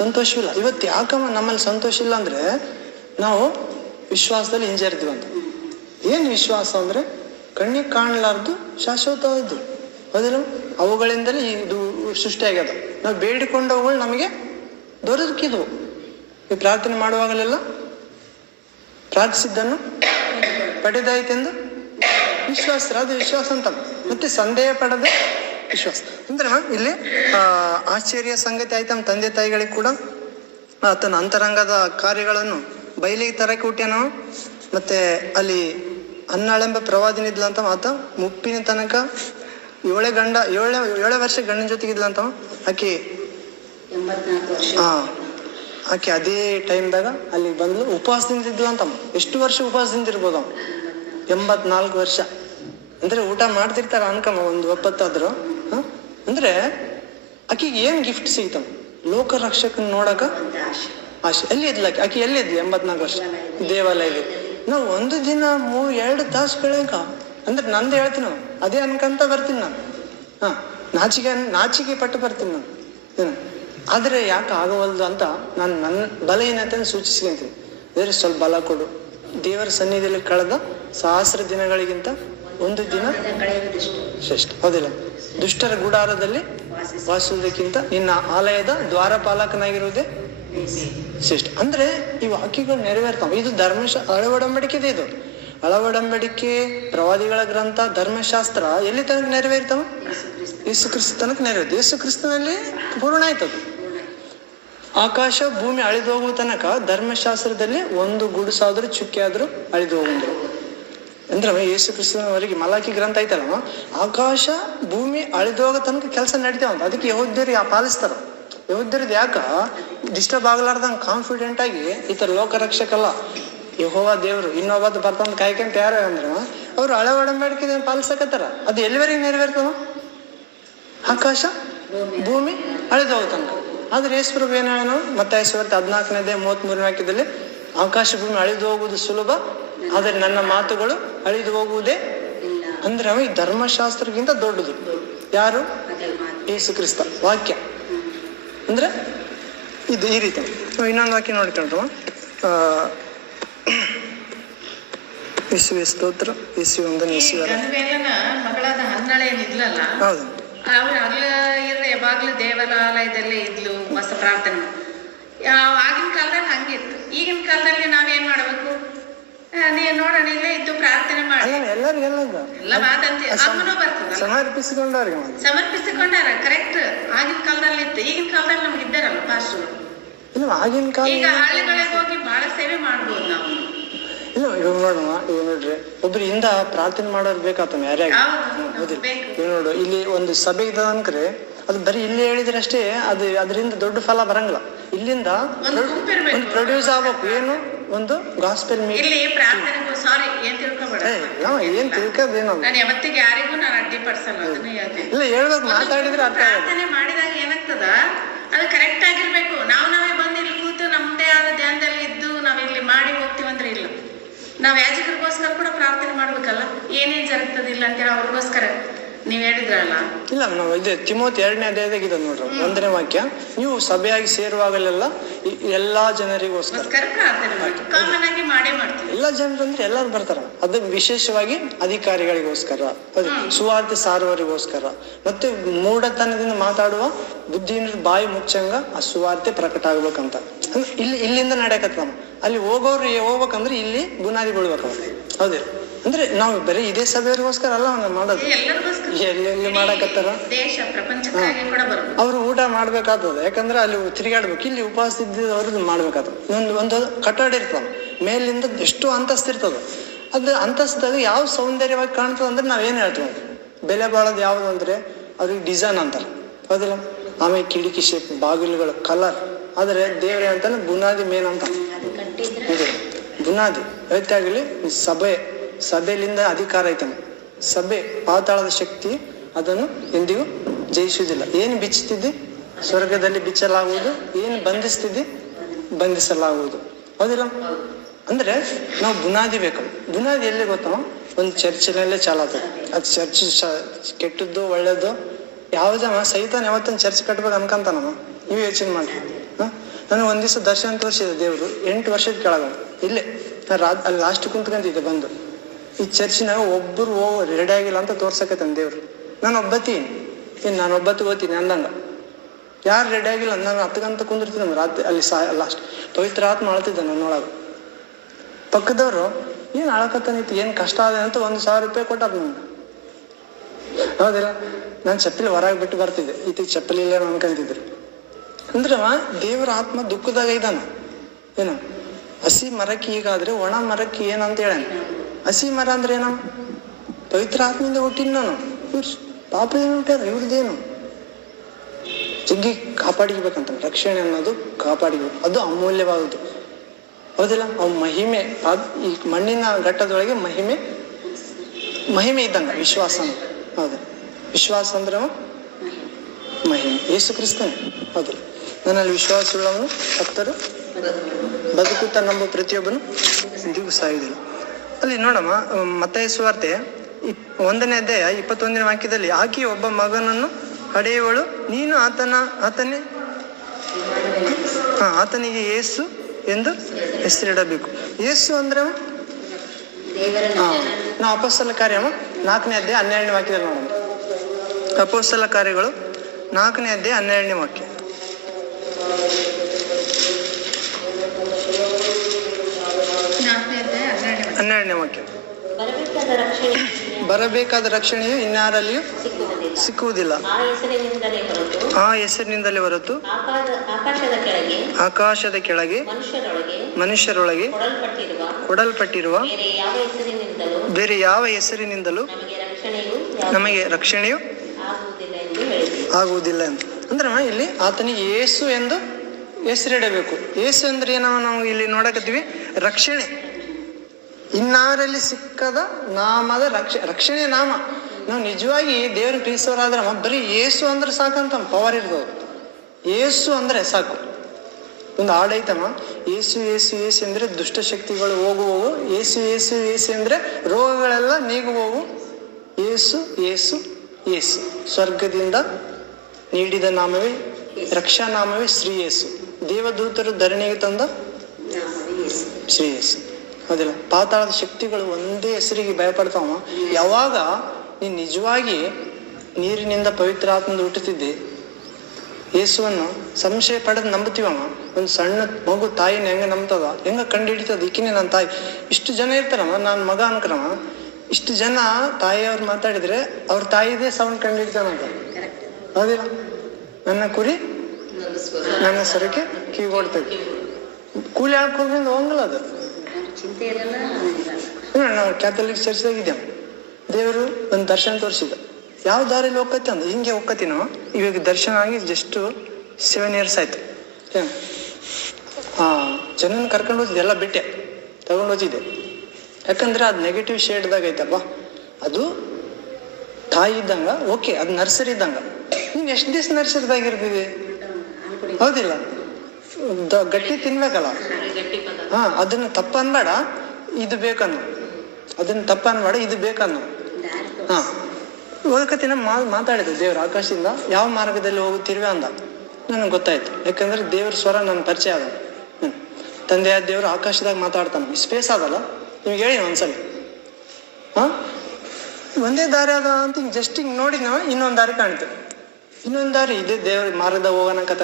ಸಂತೋಷವಿಲ್ಲ. ಇವತ್ತು ಯಾಕಮ್ಮ ನಮ್ಮಲ್ಲಿ ಸಂತೋಷ ಇಲ್ಲ ಅಂದ್ರೆ ನಾವು ವಿಶ್ವಾಸದಲ್ಲಿ ಹಿಂಜರಿತೀವಂತ. ಏನು ವಿಶ್ವಾಸ ಅಂದ್ರೆ ಕಣ್ಣಿಗೆ ಕಾಣಲಾರ್ದು ಶಾಶ್ವತವಾದ್ದು, ಹೌದಿಲ್ಲ? ಅವುಗಳಿಂದಲೇ ಇದು ಸೃಷ್ಟಿಯಾಗ್ಯದ. ನಾವು ಬೇಡಿಕೊಂಡವುಗಳು ನಮಗೆ ದೊರಕಿದ್ವು. ಈ ಪ್ರಾರ್ಥನೆ ಮಾಡುವಾಗಲೆಲ್ಲ ಪ್ರಾರ್ಥಿಸಿದ್ದನ್ನು ಪಡೆದಾಯ್ತೆಂದು ವಿಶ್ವಾಸ, ಅದು ವಿಶ್ವಾಸ ಅಂತ. ಮತ್ತೆ ಸಂದೇಹ ಪಡದೆ ವಿಶ್ವಾಸ ಅಂದ್ರೆ ಇಲ್ಲಿ ಆಶ್ಚರ್ಯ ಸಂಗತಿ ಆಯ್ತು. ನಮ್ಮ ತಂದೆ ತಾಯಿಗಳಿಗೆ ಕೂಡ ಆತನ ಅಂತರಂಗದ ಕಾರ್ಯಗಳನ್ನು ಬಯಲಿಗೆ ತರಕ್ಕೆ ಹುಟ್ಟ್ಯಾನವ. ಮತ್ತೆ ಅಲ್ಲಿ ಅನ್ನಾಳೆಂಬ ಪ್ರವಾದಿನಿದ್ಲಂತ. ಆತ ಮುಪ್ಪಿನ ತನಕ 7 ವರ್ಷ ಗಂಡನ ಜೊತೆಗಿದ್ಲಂತ. ಆಕೆ 84 ವರ್ಷ. ಆಕೆ ಅದೇ ಟೈಮ್ದಾಗ ಅಲ್ಲಿ ಬಂದ್ಲು, ಉಪವಾಸದಿಂದ ಇದ್ಲು ಅಂತಮ್ಮ. ಎಷ್ಟು ವರ್ಷ ಉಪವಾಸದಿಂದ ಇರ್ಬೋದು ಅವ? 84 ವರ್ಷ. ಅಂದ್ರೆ ಊಟ ಮಾಡ್ತಿರ್ತಾರ ಅನ್ಕಮ್ಮ, ಒಂದು ಒಪ್ಪತ್ತಾದ್ರು. ಅಂದ್ರೆ ಆಕೆಗೆ ಏನ್ ಗಿಫ್ಟ್ ಸಿಗ್ತಮ್ಮ? ಲೋಕ ರಕ್ಷಕನ್ ನೋಡಕ ಆಶೆ. ಎಲ್ಲಿ ಇದ್ಲ ಆಕೆ? ಎಲ್ಲಿ ಇದ್ಲಿ 84 ವರ್ಷ? ದೇವಾಲಯದಲ್ಲಿ. ನಾವು ಒಂದು ದಿನ 2 ತಾಸು ಬೆಳಕ ಅಂದ್ರೆ ನಂದು ಹೇಳ್ತೀನಿ ನಾವು ಅದೇ ಅನ್ಕಂತ ಬರ್ತೀನಿ ನಾನು. ನಾಚಿಕೆ ಪಟ್ಟು ಬರ್ತೀನಿ ನಾನು. ಆದ್ರೆ ಯಾಕೆ ಆಗವಲ್ದು ಅಂತ ನಾನು ನನ್ನ ಬಲಹೀನತೆಯನ್ನು ಸೂಚಿಸ್ಕೊಂತೀನಿ. ಬೇರೆ ಸ್ವಲ್ಪ ಬಲ ಕೊಡು. ದೇವರ ಸನ್ನಿಧಿಯಲ್ಲಿ ಕಳೆದ 1000 ದಿನಗಳಿಗಿಂತ ಒಂದು ದಿನ ಶ್ರೇಷ್ಠ, ಹೌದಿಲ್ಲ? ದುಷ್ಟರ ಗುಡಾರದಲ್ಲಿ ವಾಸಿಸುವುದಕ್ಕಿಂತ ನಿನ್ನ ಆಲಯದ ದ್ವಾರಪಾಲಕನಾಗಿರುವುದೇ ಶ್ರೇಷ್ಠ. ಅಂದ್ರೆ ಈ ವಾಕ್ಯಗಳು ನೆರವೇರ್ತಾವ. ಇದು ಹಳವಡಂಬಡಿಕೆ ಇದೆ. ಇದು ಹಳವಡಂಬಡಿಕೆ, ಪ್ರವಾದಿಗಳ ಗ್ರಂಥ, ಧರ್ಮಶಾಸ್ತ್ರ ಎಲ್ಲಿ ತನಕ ನೆರವೇರ್ತಾವ? ಯೇಸು ಕ್ರಿಸ್ತ ತನಕ ನೆರವೇರ್ತು. ಯೇಸು ಕ್ರಿಸ್ತನಲ್ಲಿ ಪೂರ್ಣ ಆಯ್ತದು. ಆಕಾಶ ಭೂಮಿ ಅಳಿದು ಹೋಗುವ ತನಕ ಧರ್ಮಶಾಸ್ತ್ರದಲ್ಲಿ ಒಂದು ಗುಡುಸಾದ್ರೂ ಚುಕ್ಕೆ ಆದ್ರೂ ಅಳಿದು ಹೋಗುಂದ್ರು. ಅಂದ್ರೆ ಯೇಸು ಕ್ರಿಸ್ತನವರಿಗೆ ಮಲಾಕಿ ಗ್ರಂಥ ಐತಲ್ಲ, ಆಕಾಶ ಭೂಮಿ ಅಳಿದು ಹೋಗೋ ತನಕ ಕೆಲಸ ನಡೀತಾವಂತ. ಅದಕ್ಕೆ ಯಹೂದ್ಯರು ಪಾಲಿಸ್ತಾರ. ಯಹೂದ್ಯರದ್ದು ಯಾಕ ಡಿಸ್ಟರ್ಬ್ ಆಗ್ಲಾರ್ದಂಗೆ ಕಾನ್ಫಿಡೆಂಟ್ ಆಗಿ ಈತರ ಲೋಕ ರಕ್ಷಕಲ್ಲ, ಯೆಹೋವ ದೇವ್ರು ಇನ್ನೊಬ್ಬತ್ತು ಬರ್ತಂತ ಕಾಯ್ಕೊಂತ ಯಾರು ಅಂದ್ರೆ ಅವ್ರು ಹಳೆ ಒಡಂಬಡಿಕೆ ಪಾಲಿಸಕತ್ತಾರ. ಅದು ಎಲ್ಲಿವರೆಗೆ ನೆರವೇರ್ತವ? ಆಕಾಶ ಭೂಮಿ ಅಳಿದು ಹೋಗೋ ತನಕ. ಆದ್ರೆ ಯೇಸುಪ್ರಭು ಏನ್ ಹೇಳ, ಮತ್ತಾಯ ಸುವಾರ್ತೆ 14:33 ವಾಕ್ಯದಲ್ಲಿ ಆಕಾಶ ಭೂಮಿ ಅಳಿದು ಹೋಗುವುದು ಸುಲಭ, ಆದರೆ ನನ್ನ ಮಾತುಗಳು ಅಳಿದು ಹೋಗುವುದೇ. ಅಂದ್ರೆ ಈ ಧರ್ಮಶಾಸ್ತ್ರಕ್ಕಿಂತ ದೊಡ್ಡದು ಯಾರು? ಯೇಸು ಕ್ರಿಸ್ತ ವಾಕ್ಯ. ಅಂದ್ರೆ ಇದು ಈ ರೀತಿ. ಇನ್ನೊಂದು ವಾಕ್ಯ ನೋಡ್ಕೊಂಡ್ರು, ಯೇಸುವೆ ಸ್ತೋತ್ರ, ಯೇಸು ಒಂದನ್ನು ಯೇಸು ಮಗಳಾದ ಹನ್ನಳೆ ಏನಿದ್ಲಲ್ಲ, ಹೌದು, ಅವ್ರು ಯಾವಾಗ್ಲೂ ದೇವಾಲಯದಲ್ಲೇ ಇದ್ಲು, ಮಸ್ತ್ ಪ್ರಾರ್ಥನೆ. ಆಗಿನ ಕಾಲದಲ್ಲಿ ಹಂಗಿತ್ತು. ಈಗಿನ ಕಾಲದಲ್ಲಿ ನಾವೇನ್ ಮಾಡ್ಬೇಕು? ನೀವ್ ನೋಡೋಣ, ಇಲ್ಲೇ ಇದ್ದು ಪ್ರಾರ್ಥನೆ ಮಾಡಿ ಎಲ್ಲ ಮಾತಂತಿ ಅಮ್ಮನೂ ಬರ್ತದ, ಸಮರ್ಪಿಸಿಕೊಂಡಾರ. ಕರೆಕ್ಟ್. ಆಗಿನ ಕಾಲದಲ್ಲಿ ಇತ್ತು. ಈಗಿನ ಕಾಲದಲ್ಲಿ ನಮ್ಗೆ ಇದ್ದಾರಲ್ಲ ಪಾಸ್ಟರ್. ಆಗಿನ ಕಾಲ ಈಗ ಹಳ್ಳಿಗಳಿಗೆ ಹೋಗಿ ಬಹಳ ಸೇವೆ ಮಾಡ್ಬೋದು ನಾವು. ಇಲ್ಲ ಇವಾಗ ನೋಡುವ, ಇವಾಗ ನೋಡ್ರಿ ಒಬ್ರು ಇಂದ ಪ್ರಾರ್ಥನೆ ಮಾಡೋರು ಬೇಕಾತಮ್ಮ ಯಾರ್ಯಾಗ. ಇವ್ ನೋಡು, ಇಲ್ಲಿ ಒಂದು ಸಭೆ ಇದ ಅನ್ಕ್ರೆ ಅದು ಬರೀ ಇಲ್ಲಿ ಹೇಳಿದ್ರೆ ಅಷ್ಟೇ ಅದು ಅದರಿಂದ ದೊಡ್ಡ ಫಲ ಬರಂಗಿಲ್ಲ. ಇಲ್ಲಿಂದ ಪ್ರೊಡ್ಯೂಸ್ ಆಗ್ಬೇಕು. ಏನು ಒಂದು ಗಾಸ್ಪೆಲ್ ಏನ್ ತಿಳ್ಕೋದೇನು ಯಾವತ್ತಿಗೆ ಯಾರಿಗೂ ನಾನು ಅಡ್ಡಿಪಡಿಸಲ್ಲ. ಅದನ್ನ ಇಲ್ಲ ಹೇಳ್ಬೇಕು, ಮಾತಾಡಿದ್ರೆ ಅರ್ಥ. ಪ್ರಾರ್ಥನೆ ಮಾಡಿದಾಗ ಏನಾಗ್ತದ, ಅದು ಕರೆಕ್ಟ್ ಆಗಿರ್ಬೇಕು. ನಾವೇ ಬಂದು ಇಲ್ಲಿ ಕೂತು ನಮ್ದೇ ಆದ ಧ್ಯಾನದಲ್ಲಿ ಇದ್ದು ನಾವಿಲ್ಲಿ ಮಾಡಿ ಹೋಗ್ತೀವಂದ್ರೆ ಇಲ್ಲ. ನಾವ್ ಯಾಜಕರಿಗೋಸ್ಕರ ಕೂಡ ಪ್ರಾರ್ಥನೆ ಮಾಡ್ಬೇಕಲ್ಲ, ಏನೇನ್ ಜరుగుತ್ತದಿಲ್ಲ ಅಂತೇಳಿ ಅವ್ರಿಗೋಸ್ಕರ ನೀವ್ ಹೇಳಿದ್ರಲ್ಲ. ಇಲ್ಲ, ನಾವು ಇದೆ ತಿಮೋತಿ 2ನೇ ಅಧ್ಯಾಯದಾಗ ಇದೆ ನೋಡ್ರಿ, 1ನೇ ವಾಕ್ಯ. ನೀವು ಸಭೆಯಾಗಿ ಸೇರುವಾಗಲೆಲ್ಲ ಎಲ್ಲಾ ಜನರಿಗೋಸ್ಕರ ಪ್ರಾರ್ಥನೆ ಮಾಡಿ, ಕಾಮನ್ ಆಗಿ ಮಾಡೇ ಮಾಡ್ತೀವಿ. ಎಲ್ಲಾ ಜನರು ಅಂದ್ರೆ ಎಲ್ಲರೂ ಬರ್ತಾರ. ಅದು ವಿಶೇಷವಾಗಿ ಅಧಿಕಾರಿಗಳಿಗೋಸ್ಕರ, ಅದು ಸುವಾರ್ತೆ ಸಾರುವವರಿಗೋಸ್ಕರ, ಮತ್ತೆ ಮೂಢತನದಿಂದ ಮಾತಾಡುವ ಬುದ್ಧಿಹೀನರ ಬಾಯಿ ಮುಚ್ಚಂಗ ಆ ಸುವಾರ್ತೆ ಪ್ರಕಟ ಆಗ್ಬೇಕಂತ. ಇಲ್ಲಿಂದ ನಡೆಯಕತ್ತಮ್ಮ. ಅಲ್ಲಿ ಹೋಗೋರು ಹೋಗ್ಬೇಕಂದ್ರೆ ಇಲ್ಲಿ ಬುನಾದಿ ಬೀಳ್ಬೇಕವ. ಹೌದೇ? ಅಂದ್ರೆ ನಾವು ಬರೀ ಇದೇ ಸಭೆಯವರಿಗೋಸ್ಕರ ಅಲ್ಲ ಮಾಡೋದು, ಎಲ್ಲೆಲ್ಲಿ ಮಾಡಕತ್ತಾರ. ಅವ್ರು ಊಟ ಮಾಡ್ಬೇಕಾಗ್ತದ, ಯಾಕಂದ್ರೆ ಅಲ್ಲಿ ತಿರುಗಾಡ್ಬೇಕು. ಇಲ್ಲಿ ಉಪವಾಸ ಇದ್ದಿದ್ದವ್ರದ್ದು ಮಾಡ್ಬೇಕಾಗ್ತದೆ. ಒಂದು ಕಟ್ಟಡ ಇರ್ತದ, ಮೇಲಿಂದ ಎಷ್ಟು ಅಂತಸ್ತು ಇರ್ತದ. ಅದು ಅಂತಸ್ತಾಗ ಯಾವ ಸೌಂದರ್ಯವಾಗಿ ಕಾಣ್ತದ ಅಂದ್ರೆ ನಾವೇನ್ ಹೇಳ್ತೀವಿ, ಬೆಲೆ ಬಾಳೋದು ಯಾವ್ದು ಅಂದ್ರೆ ಅವ್ರಿಗೆ ಡಿಸೈನ್ ಅಂತಾರೆ. ಹೌದಿಲ್ಲ? ಆಮೇಲೆ ಕಿಟಕಿ ಶೇಪ್, ಬಾಗಿಲುಗಳ ಕಲರ್. ಆದ್ರೆ ದೇವ್ರೆ ಅಂತಾನೆ ಬುನಾದಿ ಮೇನ್ ಅಂತ. ಇದು ಬುನಾದಿ ಐತಾಗಲಿ ಸಭೆಯಲ್ಲಿಂದ ಅಧಿಕಾರ ಐತಮ್ಮ. ಸಭೆ ಪಾತಾಳದ ಶಕ್ತಿ ಅದನ್ನು ಎಂದಿಗೂ ಜಯಿಸುವುದಿಲ್ಲ. ಏನು ಬಿಚ್ಚುತ್ತಿದ್ದಿ ಸ್ವರ್ಗದಲ್ಲಿ ಬಿಚ್ಚಲಾಗುವುದು, ಏನು ಬಂಧಿಸ್ತಿದ್ದಿ ಬಂಧಿಸಲಾಗುವುದು. ಹೌದಿಲ್ಲ? ಅಂದ್ರೆ ನಾವು ಬುನಾದಿ ಬೇಕು. ಬುನಾದಿ ಎಲ್ಲಿ ಗೊತ್ತೋ, ಒಂದು ಚರ್ಚಿನಲ್ಲೇ ಚಾಲಾಗ್ತದೆ. ಅದು ಚರ್ಚ್ ಕೆಟ್ಟದ್ದು ಒಳ್ಳೇದು ಯಾವ್ದಮ್ಮ, ಸೈತಾನ ಯಾವತ್ತೊಂದು ಚರ್ಚ್ ಕಟ್ಬೇಕು ಅನ್ಕಂತಾನಮ್ಮ. ನೀವು ಯೋಚನೆ ಮಾಡಿ. ನನಗೆ ಒಂದ್ ದಿವಸ ದರ್ಶನ ತೋರಿಸಿದೆ ದೇವ್ರು, 8 ವರ್ಷದ ಕೆಳಗ. ಇಲ್ಲೇ ಅಲ್ಲಿ ಲಾಸ್ಟ್ ಕುಂತ್ಕೊಂತಿದ್ದೆ ಬಂದು. ಈ ಚರ್ಚಿನಾಗ ಒಬ್ಬರು ರೆಡಿ ಆಗಿಲ್ಲ ಅಂತ ತೋರ್ಸಕೈತಾನೆ ದೇವ್ರು. ನಾನು ಒಬ್ಬತ್ತೀನಿ, ನಾನು ಒಬ್ಬತ್ತು ಓದ್ತೀನಿ ಅಂದಂಗ. ಯಾರು ರೆಡಿ ಆಗಿಲ್ಲ ನಾನು 10 ಗಂಟೆ ಕುಂದಿರ್ತೀನಿ ರಾತ್ರಿ ಅಲ್ಲಿ. ಲಾಸ್ಟ್ ಪವಿತ್ರ ಆತ್ಮ ಅಳ್ತಿದ್ದೆ ನನ್ನೊಳಗೆ. ಪಕ್ಕದವ್ರು ಏನ್ ಅಳಕತ್ತಾನಿತ್ತು, ಏನ್ ಕಷ್ಟ ಆದ ಅಂತ 1,000 ರೂಪಾಯಿ ಕೊಟ್ಟಾರ ನಮ್ಗೆ. ಹೌದಿಲ್ಲ? ನಾನು ಚಪ್ಪಲಿ ಹೊರಗೆ ಬಿಟ್ಟು ಬರ್ತಿದ್ದೆ, ಈತಿಗೆ ಚಪ್ಪಲಿ ಇಲ್ಲ ಅನ್ಕೊಂತಿದ್ರು. ಅಂದ್ರ ದೇವರ ಆತ್ಮ ದುಃಖದಾಗ ಇದ್ದಾನ. ಏನು ಹಸಿ ಮರಕ್ಕೆ ಹೀಗಾದ್ರೆ ಒಣ ಮರಕ್ಕೆ ಏನಂತ ಹೇಳ. ಹಸಿ ಮರ ಅಂದ್ರೆ ಏನ, ಪವಿತ್ರ ಆತ್ಮದಿಂದ ಹುಟ್ಟಿನ ನಾನು. ಪಾಪದಿಂದ ಹುಟ್ಟಾರ, ಇವ್ರದ್ದೇನು ಜಗ್ಗಿ ಕಾಪಾಡಿರ್ಬೇಕಂತ. ರಕ್ಷಣೆ ಅನ್ನೋದು ಕಾಪಾಡಿಬೇಕು, ಅದು ಅಮೂಲ್ಯವಾದದ್ದು. ಹೌದಿಲ್ಲ? ಅವ್ ಮಹಿಮೆ, ಈ ಮಣ್ಣಿನ ಘಟ್ಟದೊಳಗೆ ಮಹಿಮೆ ಇದ್ದಂಗ ವಿಶ್ವಾಸ. ಹೌದು, ವಿಶ್ವಾಸ ಅಂದ್ರೆ ಮಹಿಮೆ. ಯೇಸು ಕ್ರಿಸ್ತನೇ. ಹೌದಿಲ್ಲ? ನನ್ನಲ್ಲಿ ವಿಶ್ವಾಸವುಳ್ಳವನು ಭಕ್ತರು ಬದುಕುತ್ತಾ ನಂಬ ಪ್ರತಿಯೊಬ್ಬನು ಎಂದಿಗೂ ಸಾಯುವುದಿಲ್ಲ. ಅಲ್ಲಿ ನೋಡಮ್ಮ, ಮತ್ತಾಯ ಸುವಾರ್ತೆ 1ನೇ ಅಧ್ಯಾಯ 21ನೇ ವಾಕ್ಯದಲ್ಲಿ, ಆಕೆ ಒಬ್ಬ ಮಗನನ್ನು ಹಡೆಯುವಳು, ನೀನು ಆತನಿಗೆ ಯೇಸು ಎಂದು ಹೆಸರಿಡಬೇಕು. ಯೇಸು ಅಂದ್ರೆ ನಾವು ಅಪೊಸ್ತಲ ಕಾರ್ಯ 4ನೇ ಅಧ್ಯಾಯ 12ನೇ ವಾಕ್ಯದಲ್ಲಿ ನೋಡೋಣ. ಅಪೊಸ್ತಲ ಕಾರ್ಯಗಳು 4ನೇ ಅಧ್ಯಾಯ 12ನೇ ವಾಕ್ಯ. ಬರಬೇಕಾದ ರಕ್ಷಣೆಯು ಇನ್ಯಾರಲ್ಲಿಯೂ ಸಿಕ್ಕುವುದಿಲ್ಲ, ಆ ಹೆಸರಿನಿಂದಲೇ ಹೊರತು ಆಕಾಶದ ಕೆಳಗೆ ಮನುಷ್ಯರೊಳಗೆ ಕೊಡಲ್ಪಟ್ಟಿರುವ ಬೇರೆ ಯಾವ ಹೆಸರಿನಿಂದಲೂ ನಮಗೆ ರಕ್ಷಣೆಯು ಆಗುವುದಿಲ್ಲ ಅಂತ. ಅಂದ್ರೆ ಇಲ್ಲಿ ಆತನಿಗೆ ಯೇಸು ಎಂದು ಹೆಸರಿಡಬೇಕು. ಯೇಸು ಅಂದ್ರೆ ಏನೋ ನಾವು ಇಲ್ಲಿ ನೋಡಕತ್ತೀವಿ, ರಕ್ಷಣೆ. ಇನ್ನಾರಲ್ಲಿ ಸಿಕ್ಕದ ನಾಮದ ರಕ್ಷಣೆ ನಾಮ. ನಾವು ನಿಜವಾಗಿ ದೇವ್ರನ್ನ ಪ್ರೀತಿಸೋರಾದ್ರೆ ಬರೀ ಯೇಸು ಅಂದ್ರೆ ಸಾಕಂತ ಪವರ್ ಇರ್ತದೆ. ಯೇಸು ಅಂದ್ರೆ ಸಾಕು. ಒಂದು ಹಾಡೈತಮ್ಮ, ಏಸು ಏಸು ಏಸು ಅಂದ್ರೆ ದುಷ್ಟಶಕ್ತಿಗಳು ಹೋಗುವವು, ಏಸು ಏಸು ಏಸು ಅಂದ್ರೆ ರೋಗಗಳೆಲ್ಲ ನೀಗುವವು. ಏಸು ಏಸು ಏಸು ಸ್ವರ್ಗದಿಂದ ನೀಡಿದ ನಾಮವೇ, ರಕ್ಷಾ ನಾಮವೇ ಶ್ರೀ ಯೇಸು. ದೇವದೂತರು ಧರಣಿಗೆ ತಂದ ಶ್ರೀ ಯೇಸು. ಹೌದಿಲ್ಲ? ಪಾತಾಳದ ಶಕ್ತಿಗಳು ಒಂದೇ ಹೆಸರಿಗೆ ಭಯಪಡ್ತಾವ. ಯಾವಾಗ ನೀನ್ ನಿಜವಾಗಿ ನೀರಿನಿಂದ ಪವಿತ್ರ ಆತ್ಮದಿಂದ ಹುಟ್ಟುತ್ತಿದ್ದೆ, ಯೇಸುವನ್ನು ಸಂಶಯ ಪಡೆದು ನಂಬುತ್ತೀವಮ್ಮ. ಒಂದು ಸಣ್ಣ ಮಗು ತಾಯಿನ ಹೆಂಗ ನಂಬ್ತದ, ಹೆಂಗ ಕಂಡು ಹಿಡಿತದ, ಈಕಿನೇ ನನ್ನ ತಾಯಿ. ಇಷ್ಟು ಜನ ಇರ್ತಾರಮ್ಮ, ನಾನು ಮಗ ಅನ್ಕರಮ್ಮ. ಇಷ್ಟು ಜನ ತಾಯಿಯವ್ರು ಮಾತಾಡಿದ್ರೆ ಅವ್ರ ತಾಯಿದೇ ಸೌಂಡ್ ಕಂಡು ಹಿಡಿತಾನಂತ. ಹೌದಿಲ್ಲ? ನನ್ನ ಕುರಿ ನನ್ನ ಸ್ವರಕ್ಕೆ ಕಿವಿಗೊಡ್ತೈತಿ. ಕೂಲಿ ಹಾಕೋದ್ರಿಂದ ಹೋಗಲ್ಲ ಅದು. ನಾವು ಕ್ಯಾಥಲಿಕ್ ಚರ್ಚ್ದಾಗಿದ್ದೇವೆ. ದೇವರು ಒಂದು ದರ್ಶನ ತೋರಿಸಿದ. ಯಾವ ದಾರಿಯಲ್ಲಿ ಹೋಗ್ಕತಿ ಅಂದ, ಹಿಂಗೆ ಹೋಗ್ಕತಿ ನಾವು. ಇವಾಗ ದರ್ಶನ ಆಗಿ ಜಸ್ಟ್ 7 years ಆಯ್ತು. ಜನನ ಕರ್ಕೊಂಡು ಹೋಗಿದ್ದೆ, ಎಲ್ಲ ಬಿಟ್ಟೆ ತಗೊಂಡು ಹೋಗಿದ್ದೆ. ಯಾಕಂದ್ರೆ ಅದು ನೆಗೆಟಿವ್ ಶೇಡ್ದಾಗ ಐತಪ್ಪ. ಅದು ತಾಯಿ ಇದ್ದಂಗ, ಓಕೆ, ಅದು ನರ್ಸರಿ ಇದ್ದಂಗ. ನೀನ್ ಎಷ್ಟು ದಿವಸ ನರ್ಸರಿದಾಗಿರ್ತೀವಿ? ಹೌದಿಲ್ಲ? ಗಟ್ಟಿ ತಿನ್ಬೇಕಲ್ಲ. ಅದನ್ನ ತಪ್ಪ ಅನ್ಬೇಡ, ಇದು ಬೇಕನ್ನು. ಅದನ್ನ ತಪ್ಪ ಅನ್ಬೇಡ, ಇದು ಬೇಕನ್ನು. ಹೋಗಕತ್ತಿನ ಮಾತಾಡಿದೆ ದೇವ್ರು ಆಕಾಶದಿಂದ, ಯಾವ ಮಾರ್ಗದಲ್ಲಿ ಹೋಗುತ್ತಿರುವೆ ಅಂದ. ನನಗೆ ಗೊತ್ತಾಯ್ತು, ಯಾಕಂದ್ರೆ ದೇವ್ರ ಸ್ವರ ನನ್ನ ಪರಿಚಯ ಅದ. ತಂದೆಯಾದ ದೇವ್ರು ಆಕಾಶದಾಗ ಮಾತಾಡ್ತಾನೆ. ಸ್ಪೇಸ್ ಅದಲ್ಲ, ನಿಮ್ಗೆ ಹೇಳಿ ಒಂದ್ಸಲಿ. ಒಂದೇ ದಾರಿ ಅದ ಅಂತ ಹಿಂಗೆ ಜಸ್ಟ್ ಹಿಂಗೆ ನೋಡಿ ನಾವು ಇನ್ನೊಂದು ದಾರಿ ಕಾಣ್ತೇವೆ. ಇನ್ನೊಂದು ದಾರಿ ಇದೆ, ದೇವ್ರ ಮಾರ್ಗದಾಗ ಹೋಗೋಣಕತ್ತ